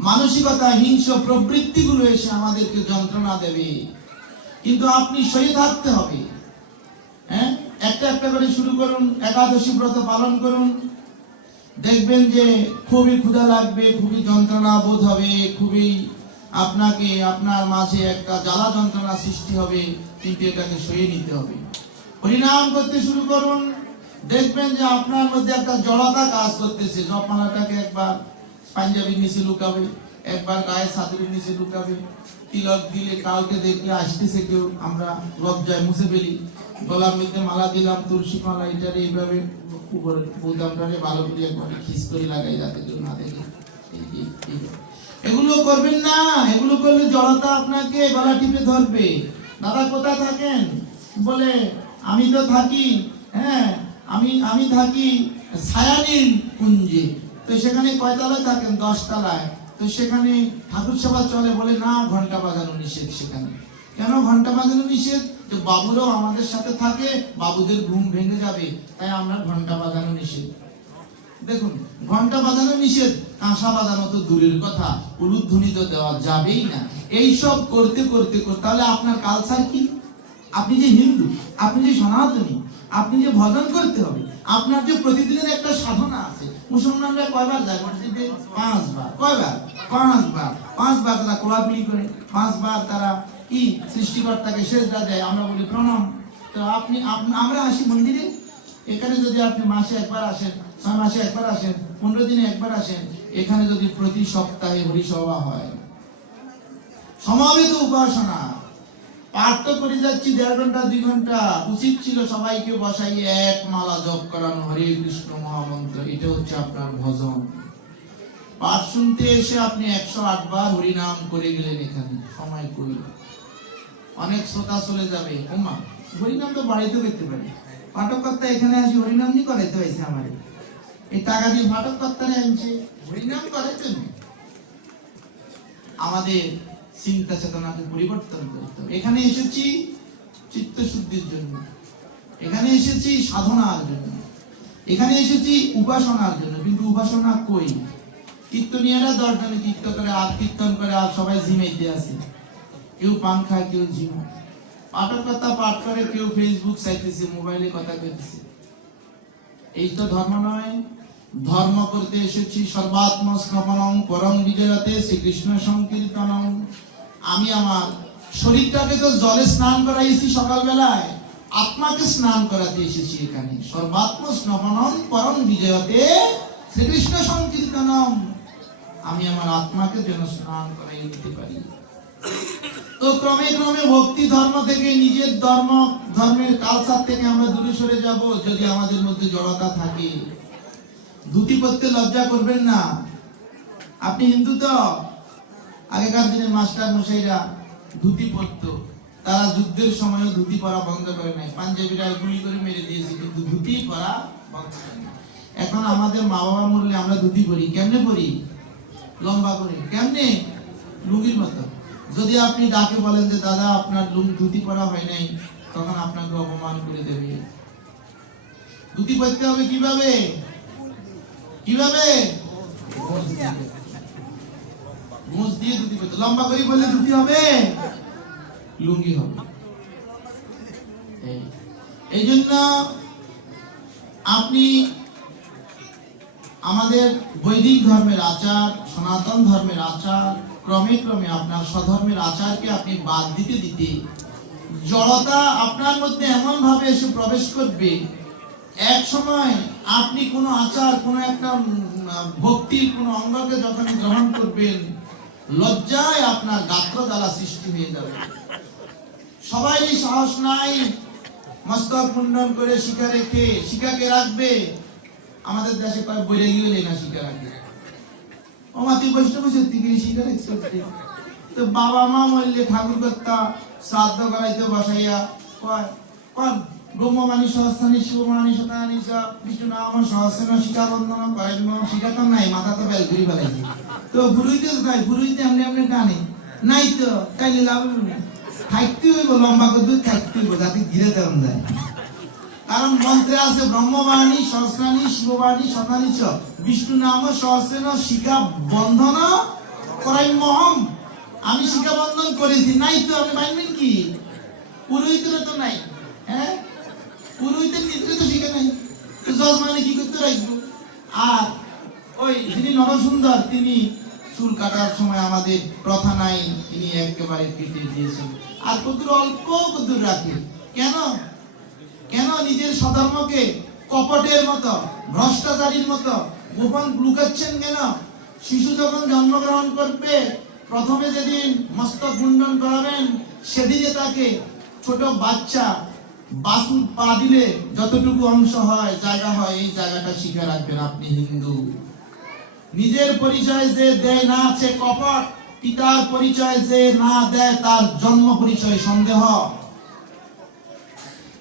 মানসিকতা, হিংস্র প্রবৃত্তিগুলো এসে আমাদেরকে যন্ত্রণা দেবে। কিন্তু আপনি সয়ে থাকতে হবে। একটা একটা করে শুরু করুন, একাদশী ব্রত পালন করুন। দেখবেন যে খুবই ক্ষুধা লাগবে, খুবই যন্ত্রণা বোধ হবে, খুবই আপনাকে আপনার মাঝে একটা জ্বালা যন্ত্রণা সৃষ্টি হবে, কিন্তু এটাকে সয়ে নিতে হবে। হরিনাম করতে শুরু করুন, দেখবেন যে আপনার মধ্যে একটা জড়তা কাজ করতেছে। জপমালাটাকে একবার পাঞ্জাবির নিচে লুকাবে, একবার গায়ে সাদরের নিচে লুকাবে। তিলক দিলে কাউকে দেখলে আসতেছে কেউ, আমরা লজ্জায় মুছে ফেলি। গলার মধ্যে মালা দিলাম, তুলসী মালা, এটারে এইভাবে বোতামটারে ভালো করে একবার খিস করে লাগাই যাতে কেউ না দেখে। এগুলো করবেন না। এগুলো করলে জড়তা আপনাকে গলা টিপে ধরবে। দাদা কোথায় থাকেন? বলে আমি তো থাকি আমি থাকি ছায়ানীল কুঞ্জে। তো সেখানে কয়তলায় থাকেন? 10 তলায়। তো সেখানে ঠাকুর সেবা চলে। বলে না, ঘন্টা বাজানো নিষেধ সেখানে। কেন ঘন্টা বাজানো নিষেধ? যে বাবুরাও আমাদের সাথে থাকে, বাবুদের ঘুম ভেঙে যাবে, তাই আমরা ঘন্টা বাজানো নিষেধ। দেখুন, ঘন্টা বাজানো নিষেধ, কাঁসা বাজানো তো দূরের কথা, উলুধ্বনি তো দেওয়া যাবেই না। এইসব করতে করতে করতে তাহলে আপনার কালচার কি? আপনি যে হিন্দু, আপনি যে সনাতনী, আপনি যে ভজন করতে হবে, আপনার যে প্রতিদিনের একটা সাধনা আছে। মুসলমানরা কয়বার যায় মসজিদে? 5 বার। কয়বার? 5 বার। 5 বার তারা কোলাকুলি করে, 5 বার তারা কি সৃষ্টিকর্তাকে সেজদা দেয়। আমরা বলি প্রণাম। তো আমরা আসি মন্দিরে। এখানে যদি আপনি মাসে একবার আসেন, 6 মাসে একবার আসেন, 15 দিনে একবার আসেন, এখানে যদি প্রতি সপ্তাহে হরিসভা হয়, সমাবেত উপাসনা, পাঠ তো করে যাচ্ছি 1.5 ঘন্টা 2 ঘন্টা, উচিত ছিল সবাইকে বসাইয়ে এক মালা জপ করানো, হরে কৃষ্ণ মহামন্ত্র। এটা হচ্ছে আপনার ভজন। পাঠ শুনতে এসে আপনি 108 বার হরিনাম করে গেলেন, এখানে সময় করলেন, অনেক শ্রোতা চলে যাবে, ওমা হরিনাম তো বাড়িতে করতে পারে, পাঠককর্তা এখানে আসি হরিনাম নি করাইতে হয়েছে আমার, এই টাকা দিয়ে পাঠককর্তারে আনছে হরিনাম করাইতে নয়। আমাদের চিন্তা চেতনাকে পরিবর্তন করতে হবে। এখানে এসেছি চিত্তশুদ্ধির জন্য, এখানে এসেছি সাধনার জন্য, এখানে এসেছি উপাসনার জন্য, কিন্তু উপাসনা কই? কীর্তনীয়রা 10 জনে কীর্তন করে আর কীর্তন করে আর সবাই ঝিমাইতে আছে, কেউ পান খায়, কেউ ঝিমায়, পাঠককর্তা পাঠ করে, কেউ ফেসবুক চাইতেছে, মোবাইলে কথা কইতেছে। এই তো ধর্ম নয়। ধর্ম করতে এসেছি সর্বাত্ম স্নপনং পরং বিজয়তে শ্রীকৃষ্ণ সংকীর্তনং। আমি আমার শরীরটাকে তো জলে স্নান করাইছি সকালবেলায়, আত্মাকে স্নান করাতে এসেছি এখানে। সর্বাত্ম স্নপনং পরং বিজয়তে শ্রীকৃষ্ণ সংকীর্তনং। আমি আমার আত্মাকে যেন স্নান করাই নিতে পারি। তো ক্রমে ক্রমে ভক্তি ধর্ম থেকে, নিজের ধর্মের কালচার থেকে আমরা দূরে সরে যাব যদি আমাদের মধ্যে জড়তা থাকে। ধুতি পরতে লজ্জা করবেন না। আপনি হিন্দু তো? আগেকার দিনে মাস্টার মশাইরা ধুতি পরতো, তারা যুদ্ধের সময়ও ধুতি পরা বন্ধ করে নাই, পাঞ্জাবিরা গুলি করে মেরে দিয়েছে, কিন্তু ধুতি পরা বন্ধ করে নাই। এখন আমাদের মা বাবা মরলে আমরা ধুতি পরি, কেমনে পরি? লম্বা করে। কেমনে? লুঙ্গির মতো। যদি আপনি ডাকে বলেন যে দাদা আপনার ধুতি পরা হয় নাই, তখন আপনাকে অপমান করে দেবে। ধুতি পরতে হবে কিভাবে? কিভাবে? মুজ দিয়ে ধুতি পরতে। লম্বা করে বললে ধুতি হবে, লুঙ্গি হবে। এই জন্য আপনি আমাদের বৈদিক ধর্মের আচার, সনাতন ধর্মের আচার, ক্রমে ক্রমে আপনার স্বধর্মের আচারকে আপনি বাদ দিতে দিতে জড়তা আপনার মধ্যে এমন ভাবে এসে প্রবেশ করবে, এক সময় আপনি কোনো আচার, কোনো একটা ভক্তির কোনো অঙ্গকে যখন গ্রহণ করবেন, লজ্জায় আপনার গাত্র জ্বালা সৃষ্টি হয়ে যাবে। সবাই সাহস নাই মস্তক মুন্ডন করে শিখা রেখে, শিখাকে রাখবে। আমাদের দেশে কয় বইরে গেলে না শিখা রাখবে। ও মাতি বৈষ্ণব সত্যি করে শিখা রাখছে। তো বাবা মা মরলে ঠাকুর কর্তা শ্রাদ্ধ করাইতে বসাইয়া কয় কোন ব্রহ্মবাণী সহস্রানী শিববাণী শতানি বিষ্ণু নাম সহস্র শিখা বন্দনা করাইব। শিখা তো নাই, মাথা তো বেল ঘুরি ফেলাইছে। তো গুরুইতে তাই গুরুইতে এমনি এমনি টানে নাই, তো তাইলে লাভ নেই। খাইতে হইব, লম্বা করে খাইতে হইব যাতে ঘিরে দেওয়া যায়। কারণ মন্ত্রে আছে ব্রহ্মবাণী সহস্রানী শিববাণী শতানি চ বিষ্ণু নাম সহস্রেন শিখা বন্ধন করাই মহম। আমি শিখা বন্ধন করেছি, নাই তো আপনি মানবেন কি? পুরোহিতের তো নাই। হ্যাঁ, পুরোহিতের নিত্রে তো শিখা নাই, তো যজমানে কি করতে রাখবো? আর ওই যিনি নরসুন্দর, তিনি চুল কাটার সময় আমাদের প্রথা নাই, তিনি একেবারে কেটে দিয়েছেন। আর কদ্দুর অল্প কদ্দুর রাখে। কেন? কেন নিজের স্বধর্মকে কপটের মতো, ভ্রষ্টাচারীর মতো গোপন লুকাচ্ছেন কেন? শিশু যখন জন্মগ্রহণ করবে, প্রথমে যেদিন মস্তক মুন্ডন করাবেন, সেদিনে তাকে ছোট বাচ্চা বাসুর পা দিলে যতটুকু অংশ হয়, জায়গা হয়, এই জায়গাটা শিখে রাখবেন আপনি হিন্দু। নিজের পরিচয় যে দেয় না আছে কপট, পিতার পরিচয় যে না দেয় তার জন্ম পরিচয় সন্দেহ।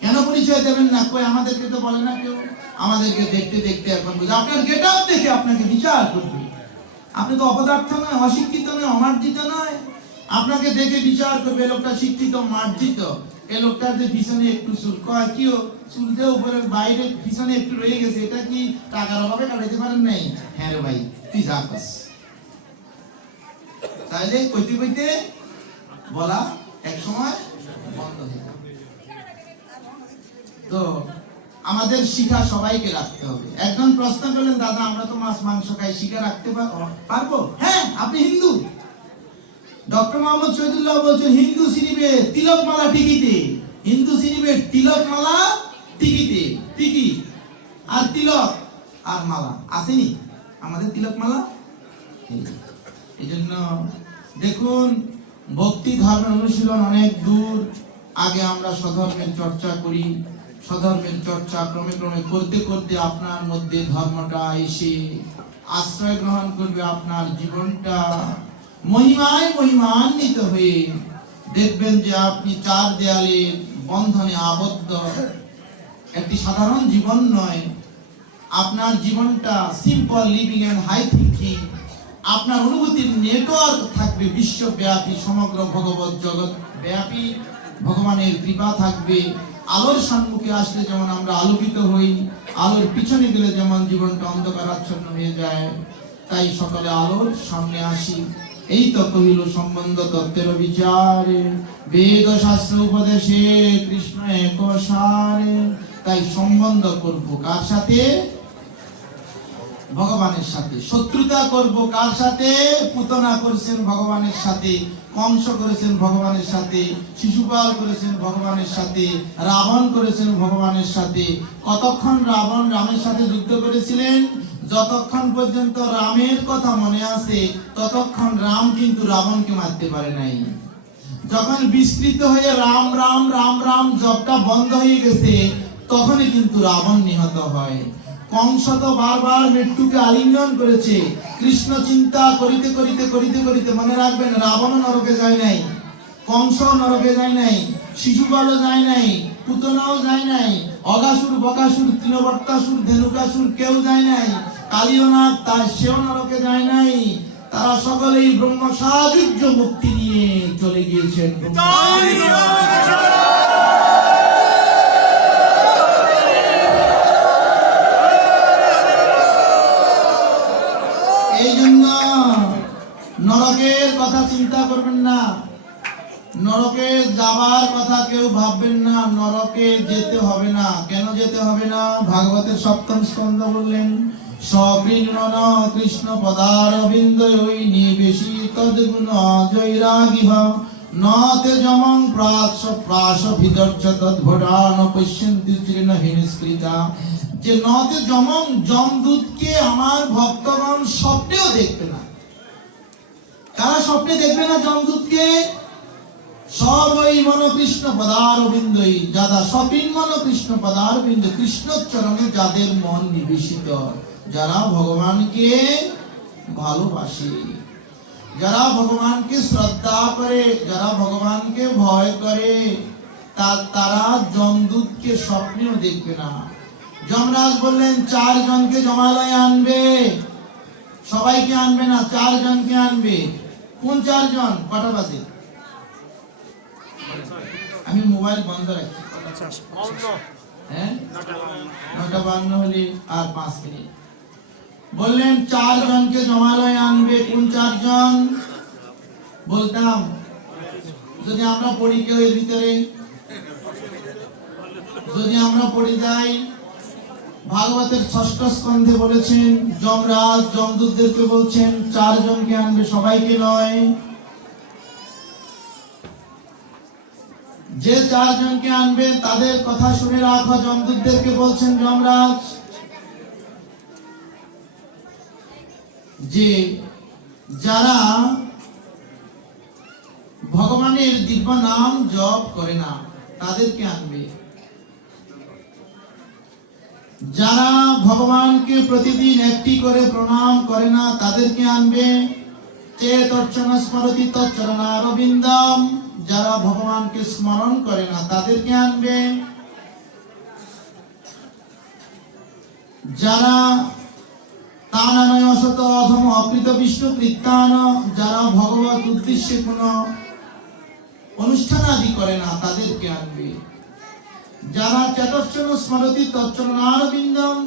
কেন পরিচয় দেবেন না? কই আমাদেরকে তো বলে না কেউ। আমাদেরকে দেখতে দেখতে এখন বুঝে, আপনার গেটআপ দেখে আপনাকে বিচার করবে। আপনি তো অপদার্থ নয়, অশিক্ষিত নয়, অমার্জিত নয়। আপনাকে দেখে বিচার করবে, লোকটা শিক্ষিত মার্জিত, এই লোকটার যে পিছনে একটু চুল, কয় কি চুল দিয়ে উপরে বাইরে পিছনে একটু রয়ে গেছে, এটা কি টাকার অভাবে কাটাইতে পারেন নাই? হ্যাঁ রে ভাই, তুই যা কাস। তাইলে কইতে কইতে বলা এক সময় বন্ধ হয়ে যাবে। তো আমাদের শিখা সবাইকে রাখতে হবে। একজন প্রশ্ন করলেন, দাদা আমরা তো মাছ মাংস খাই, শিখা রাখতে পারবো? হ্যাঁ, আপনি হিন্দু। ডক্টর মোহাম্মদ শহীদুল্লাহ বলছেন হিন্দু সিরিবে তিলক মালা টিকিতে, হিন্দু সিরিবে তিলক মালা টিকিতে, টিকি আর তিলক আর মালা আসেনি আমাদের তিলক মালা। এই জন্য দেখুন, ভক্তি ধর্মের অনুশীলন অনেক দূর। আগে আমরা স্বধর্মের চর্চা করি, সধর্মের চর্চা ক্রমে ক্রমে করতে করতে আপনার মধ্যে ধর্মটা এসে আশ্রয় গ্রহণ করবে, আপনার জীবনটা মহিমায় মহিমান্বিত হয়ে দেখবেন যে আপনি চার দেয়ালের বন্ধনে আবদ্ধ। একটি সাধারণ জীবন নয়, আপনার জীবনটা simple living and high thinking. আপনার অনুভূতির নেটওয়ার্ক থাকবে বিশ্বব্যাপী, সমগ্র ভগবত জগৎ ব্যাপী ভগবানের কৃপা থাকবে। আলোর সম্মুখে আসলে যেমন আমরা আলোকিত হই, আলোর পিছনে গেলে যেমন জীবনটা অন্ধকারাচ্ছন্ন হয়ে যায়, তাই সকলে আলোর সামনে আসি। এই তো কহিল সম্বন্ধ তত্ত্বের বিচারে, বেদ শাস্ত্র উপদেশে কৃষ্ণ এক সারে। তাই সম্বন্ধ করব কার সাথে? ভগবানের সাথে। শত্রুতা করব কার সাথে? পুতনা করেছেন ভগবানের সাথে, কংস করেছেন ভগবানের সাথে, শিশুপাল করেছেন ভগবানের সাথে, রাবণ করেছেন ভগবানের সাথে। কতক্ষণ রাবণ রামের সাথে যুদ্ধ করেছিলেন? যতক্ষণ পর্যন্ত রামের কথা মনে আছে ততক্ষণ রাম কিন্তু রাবণকে মারতে পারে নাই। যখন বিস্তৃত হয়ে রাম রাম রাম রাম জপটা বন্ধ হয়ে গেছে তখনই কিন্তু রাবণ নিহত হয়। কংস তো বারবার মৃত্যুকে আলিঙ্গন করেছে। কৃষ্ণ চিন্তা করিতে করিতে করিতে করিতে, মনে রাখবেন, রাবণ নরকে যায় নাই, কংস নরকে যায় নাই, শিশুপালও যায় নাই, পুতনাও যায় নাই, অগাসুর বকাসুর তৃণবর্তাসুর ধেনুকাসুর কেউ যায় নাই, কালিয়নাথ তার সেও নরকে যায় নাই। তারা সকলেই ব্রহ্ম সাযুজ্য মুক্তি নিয়ে চলে গিয়েছেন। এই জন্য নরকের কথা চিন্তা করবেন না, নরকে যাবার কথা কেউ ভাববেন না, নরকে যেতে হবে না। কেন যেতে হবে না? ভাগবতের সপ্তম স্কন্ধ বললেন, সবৃন্মন কৃষ্ণ পদারবিন্দৈ নিবেশিত গুণ জৈরাগিহ নতে যমং প্রাস ভিদর্চ তদ্ভটান পশ্যন্তি চিরণ হিনিস্কৃতা। যে নতে যমং, যমদূতকে আমার ভক্তগণ স্বপ্নেও দেখবে না। কারা স্বপ্নে দেখবে না যমদূতকে? সবই মন কৃষ্ণ পদারবিন্দৈ, যারা সপিন মন কৃষ্ণ পদারবিন্দ, কৃষ্ণ চরণে যাদের মন নিবেশিত, যারা ভগবানকে ভালোবাসে, যারা ভগবানকে শ্রদ্ধা করে, যারা ভগবানকে ভয় করে, তারা যমদূতকে স্বপ্নেও দেখবে না। যমরাজ বললেন 4 জনকে জমালয়ে আনবে, সবাইকে আনবে না, 4 জনকে আনবে। কোন 4 জন? কটা বাজে? আমি মোবাইল বন্ধ রাখছি। হ্যাঁ, 9:52 হলে আর 5 মিনিট। বললেন 4 জনকে জমালয়ে আনবে। কোন 4 জন? বলতাম যদি আমরা পড়ি, কেউ এর ভিতরে যদি আমরা পড়ে যাই, ভাগবতের 6ষ্ঠ স্কন্ধে বলেছেন যমরাজ যমদূতদেরকে বলছেন 4 জনকে আনবে, সবাইকে নয়। যে 4 জনকে আনবে তাদের কথা শুনে রাখো। যমদূতদেরকে বলছেন যমরাজ যে যারা ভগবানের দিব্য নাম জপ করে না তাদেরকে আনবে, যারা ভগবানকে প্রতিদিন একটি করে প্রণাম করে না তাদেরকে আনবে। চেতর্চন স্মরতি তচ্চরণারবিন্দম, যারা ভগবানকে স্মরণ করে না তাদেরকে আনবে। যারা তানানয় অসত অধম অকৃত বিষ্ণু কৃত্তান, যারা ভগবত উদ্দেশ্যে কোনো অনুষ্ঠান আদি করে না তাদেরকে আনবে। যারা চতুর্চন স্মরতি তচ্চরণারবিন্দম,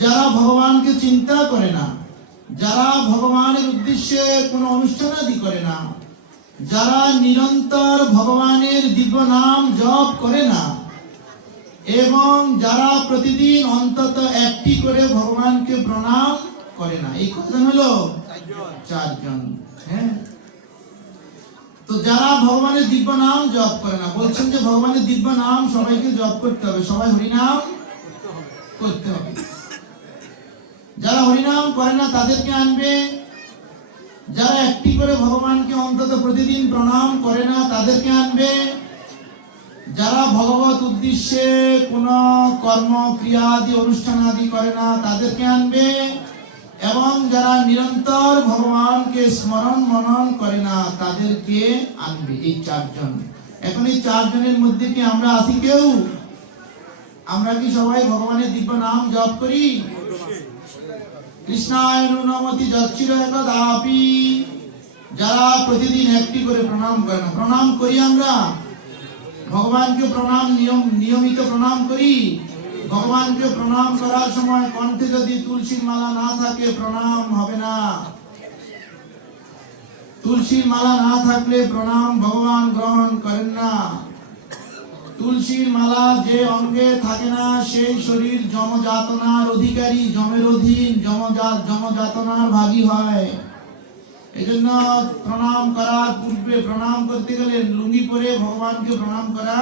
যারা ভগবানকে চিন্তা করে না, যারা ভগবানের উদ্দেশ্যে কোনো অনুষ্ঠান আদি করে না, যারা নিরন্তর ভগবানের দিব্য নাম জপ করে না, এবং যারা প্রতিদিন অন্তত একটি করে ভগবানকে প্রণাম করে না। এই কজন হলো 4 জন। হ্যাঁ, তো যারা ভগবানের দিব্য নাম জপ করে না, বলছেন যে ভগবানের দিব্য নাম সবাইকে জপ করতে হবে, সবাই হরিনাম করতে হবে। যারা হরিনাম করে না তাদেরকে আনবে। যারা একটি করে ভগবানকে অন্তত প্রতিদিন প্রণাম করে না তাদেরকে আনবে। যারা ভগবত উদ্দেশ্যে কোনো কর্ম ক্রিয়া আদি অনুষ্ঠান আদি করে না তাদেরকে আনবে, এবং যারা নিরন্তর ভগবানকে স্মরণ মনন করে না তাদেরকে আনবে। এই চারজন। এখন এই চারজনের মধ্যে কি আমরা আছি কেউ? আমরা কি সবাই ভগবানের দিব্য নাম জপ করি? কৃষ্ণায় নমতি যচ্ছির একদাপি। যারা প্রতিদিন একটি করে প্রণাম করে না, প্রণাম করি আমরা ভগবানকে, প্রণাম নিয়মিত প্রণাম করি। ভগবানকে প্রণাম করার সময় কণ্ঠে যদি তুলসীর মালা না থাকে প্রণাম হবে না। তুলসীর মালা না থাকলে প্রণাম ভগবান গ্রহণ করেন না। তুলসীর মালা যে অঙ্গে থাকে না সেই শরীর যমযাতনার অধিকারী, যমের অধীন, যমযাতনার ভাগী হয়। এজন্য প্রণাম করার পূর্বে, প্রণাম করতে গেলে লুঙ্গি পরে ভগবানকে প্রণাম করা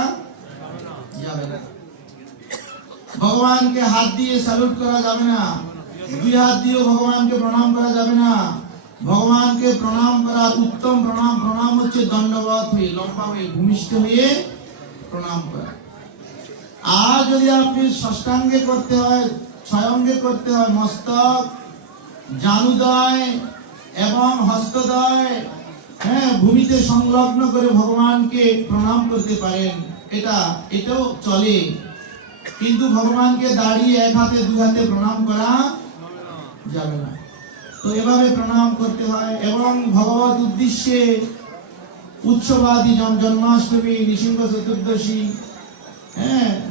যাবে না। ভগবানকে হাত দিয়ে স্যালুট করা যাবে না। দুই হাত দিয়ে ভগবানকে প্রণাম করা যাবে না। ভগবানকে প্রণাম করার উত্তম প্রণাম হচ্ছে দণ্ডবত হয়ে, লম্বা হয়ে, ভূমিষ্ঠ হয়ে প্রণাম করা। আর যদি আপনি ষষ্ঠাঙ্গে করতে হয়, ছয়ঙ্গে করতে হয়, মস্তক, জানুদয় এবং হস্তদয় ভূমিতে সংলগ্ন করে ভগবানকে প্রণাম করতে পারেন, এটাও চলে। কিন্তু ভগবানকে দাঁড়িয়ে এক হাতে দুই হাতে প্রণাম করা যাবে না। তো এভাবে প্রণাম করতে হয়। এবং ভগবত উদ্দেশ্যে উৎসবাদি, জন্মাষ্টমী, নৃসিংহ চতুর্দশী,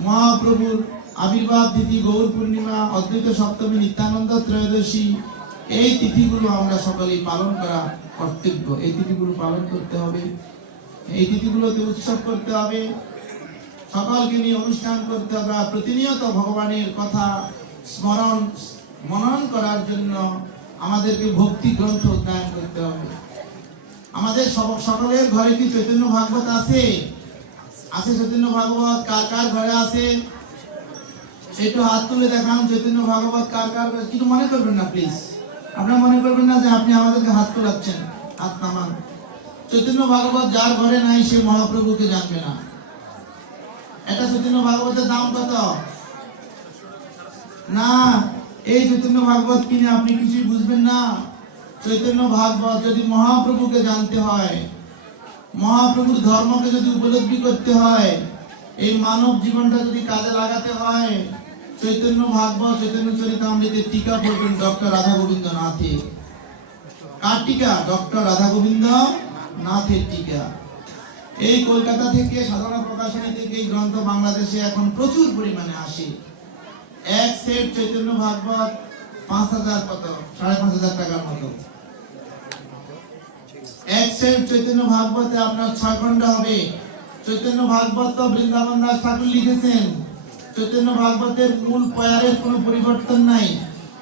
মহাপ্রভুর আবির্ভাব তিথি, গৌর পূর্ণিমা, অদ্বৈত সপ্তমী, নিত্যানন্দ ত্রয়োদশী, এই তিথিগুলো আমরা সকলেই পালন করা কর্তব্য। এই তিথিগুলো পালন করতে হবে, এই তিথিগুলোতে উৎসব করতে হবে, সকলকে নিয়ে অনুষ্ঠান করতে হবে। প্রতিনিয়ত ভগবানের কথা স্মরণ মনন করার জন্য আমাদেরকে ভক্তি গ্রন্থ অধ্যয়ন করতে হবে। আমাদের সকলের ঘরে কি চৈতন্য ভাগবত আছে? আছে চৈতন্য ভাগবত? কার কার ঘরে আছে একটু হাত তুলে দেখান। চৈতন্য ভাগবত কার কার? কিছু মনে করবেন না প্লিজ, আপনারা মনে করবেন না যে আপনি আমাদেরকে হাত তোলাচ্ছেন। হাত নামান। চৈতন্য ভাগবত যার ঘরে নাই সে মহাপ্রভুকে জানবে না। এটা চৈতন্য ভাগবতের দাম কত? না, এই চৈতন্য ভাগবত কিনে আপনি কিছুই বুঝবেন না। চৈতন্য ভাগবত যদি মহাপ্রভুকে জানতে হয়, মহাপ্রভুর ধর্মকে যদি উপলব্ধি করতে হয়, এই মানব জীবনটা যদি কাজে লাগাতে হয়, চৈতন্য ভাগবত, চৈতন্য চরিতামৃতের টিকা পড়বেন ডক্টর রাধা গোবিন্দ নাথের। কার টিকা? ডক্টর রাধা গোবিন্দ নাথের টিকা। এই কলকাতা থেকে, সাধনা প্রকাশনী থেকে এই গ্রন্থ বাংলাদেশে এখন প্রচুর পরিমাণে আসে। এক সেট চৈতন্য ভাগবত 5,000 কত 5,500 টাকার মতো। এক সেট চৈতন্য ভাগবতে আপনার 6 খণ্ড হবে। চৈতন্য ভাগবত তো বৃন্দাবন দাস ঠাকুর লিখেছেন। চৈতন্য ভাগবতের মূল পয়ারের কোনো পরিবর্তন নাই।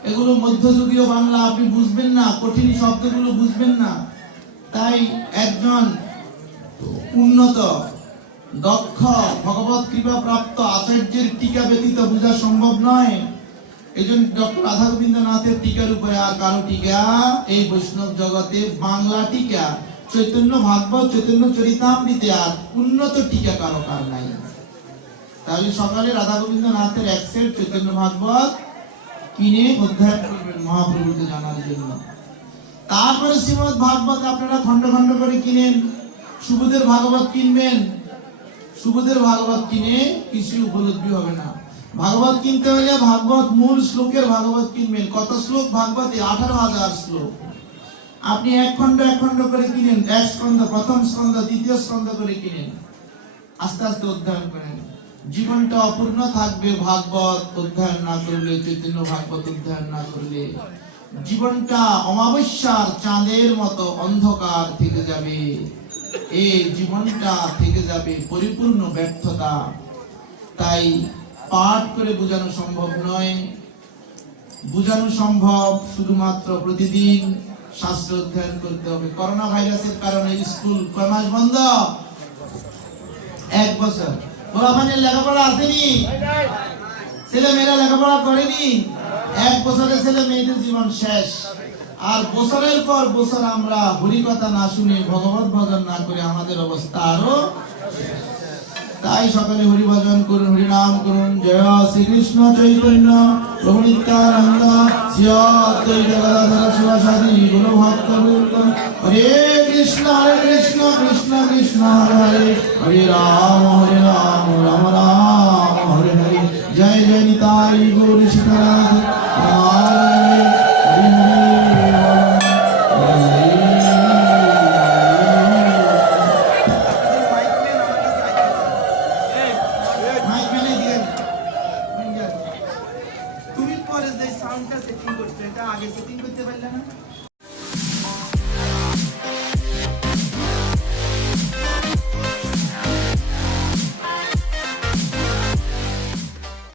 এগুলো মধ্যযুগীয় বাংলা, আপনি বুঝবেন না, কঠিন শব্দগুলো বুঝবেন না। তাই একজন উন্নত, দক্ষ, ভগবত কৃপা প্রাপ্ত আচার্যের টিকা ব্যতীত বোঝা সম্ভব নয়। এই জন্য ডক্টর রাধা গোবিন্দ নাথের টিকার উপরে আর কারো টিকা এই বৈষ্ণব জগতে, বাংলা টিকা চৈতন্য ভাগবত, চৈতন্য চরিতামৃতে আর উন্নত টিকা কারো কার নাই। তাহলে সকালে রাধা গোবিন্দ নাথের এক সেট চৈতন্য ভাগবত কিনে অধ্যয়ন করবেন মহাপ্রভুকে জানার জন্য। তারপরে শ্রীমদ ভাগবত আপনারা খন্ড খন্ড করে কিনেন। সুবোধের ভাগবত কিনবেন। সুবোধের ভাগবত কিনে কিছু উপলব্ধি হবে না। ভাগবত কিনতে হলে ভাগবত মূল শ্লোকের ভাগবত কিনবেন। কত শ্লোক ভাগবতে? 18,000 শ্লোক। আপনি এক খন্ড করে কিনেন, এক স্কন্ধ, প্রথম স্কন্ধ, দ্বিতীয় স্কন্ধ করে কিনেন। আস্তে আস্তে অধ্যয়ন করেন। জীবনটা অপূর্ণ থাকবে ভাগবত অধ্যয়ন না করলে, চৈতন্য ভাগবত অধ্যয়ন না করলে। জীবনটা অমাবস্যার চাঁদের মতো অন্ধকার থেকে যাবে। এই জীবনটা থেকে যাবে পরিপূর্ণ ব্যর্থতা। তাই পাঠ করে বোঝানো সম্ভব নয়। বোঝানো সম্ভব শুধুমাত্র প্রতিদিন শাস্ত্র অধ্যয়ন করতে হবে। করোনা ভাইরাসের কারণে স্কুল কয় মাস বন্ধ? 1 বছর। পোলাপানের লেখাপড়া আসেনি, ছেলে মেয়েরা লেখাপড়া করেনি। 1 বছরে ছেলে মেয়েদের জীবন শেষ। আর বছরের পর বছর আমরা হরি কথা না শুনে, ভগবত ভজন না করে আমাদের অবস্থা আরো। তাই সকালে হরি ভজন করুন, হরি নাম করুন। জয় শ্রীকৃষ্ণ চৈতন্য প্রভু নিত্যানন্দ শ্রী অদ্বৈত গদাধর শিবাসাদি গুণ ভক্ত বৃন্দ। হরে কৃষ্ণ কৃষ্ণ কৃষ্ণ হরে হরে, হরে রাম রাম রাম হরে হরে। জয় জয় নিতাই গৌর সীতানাথ হরে হরে হরে হরে। তুমি পরে যে সাউন্ডটা সেটিং করছো এটা আগে সেটিং করতে পারলে না?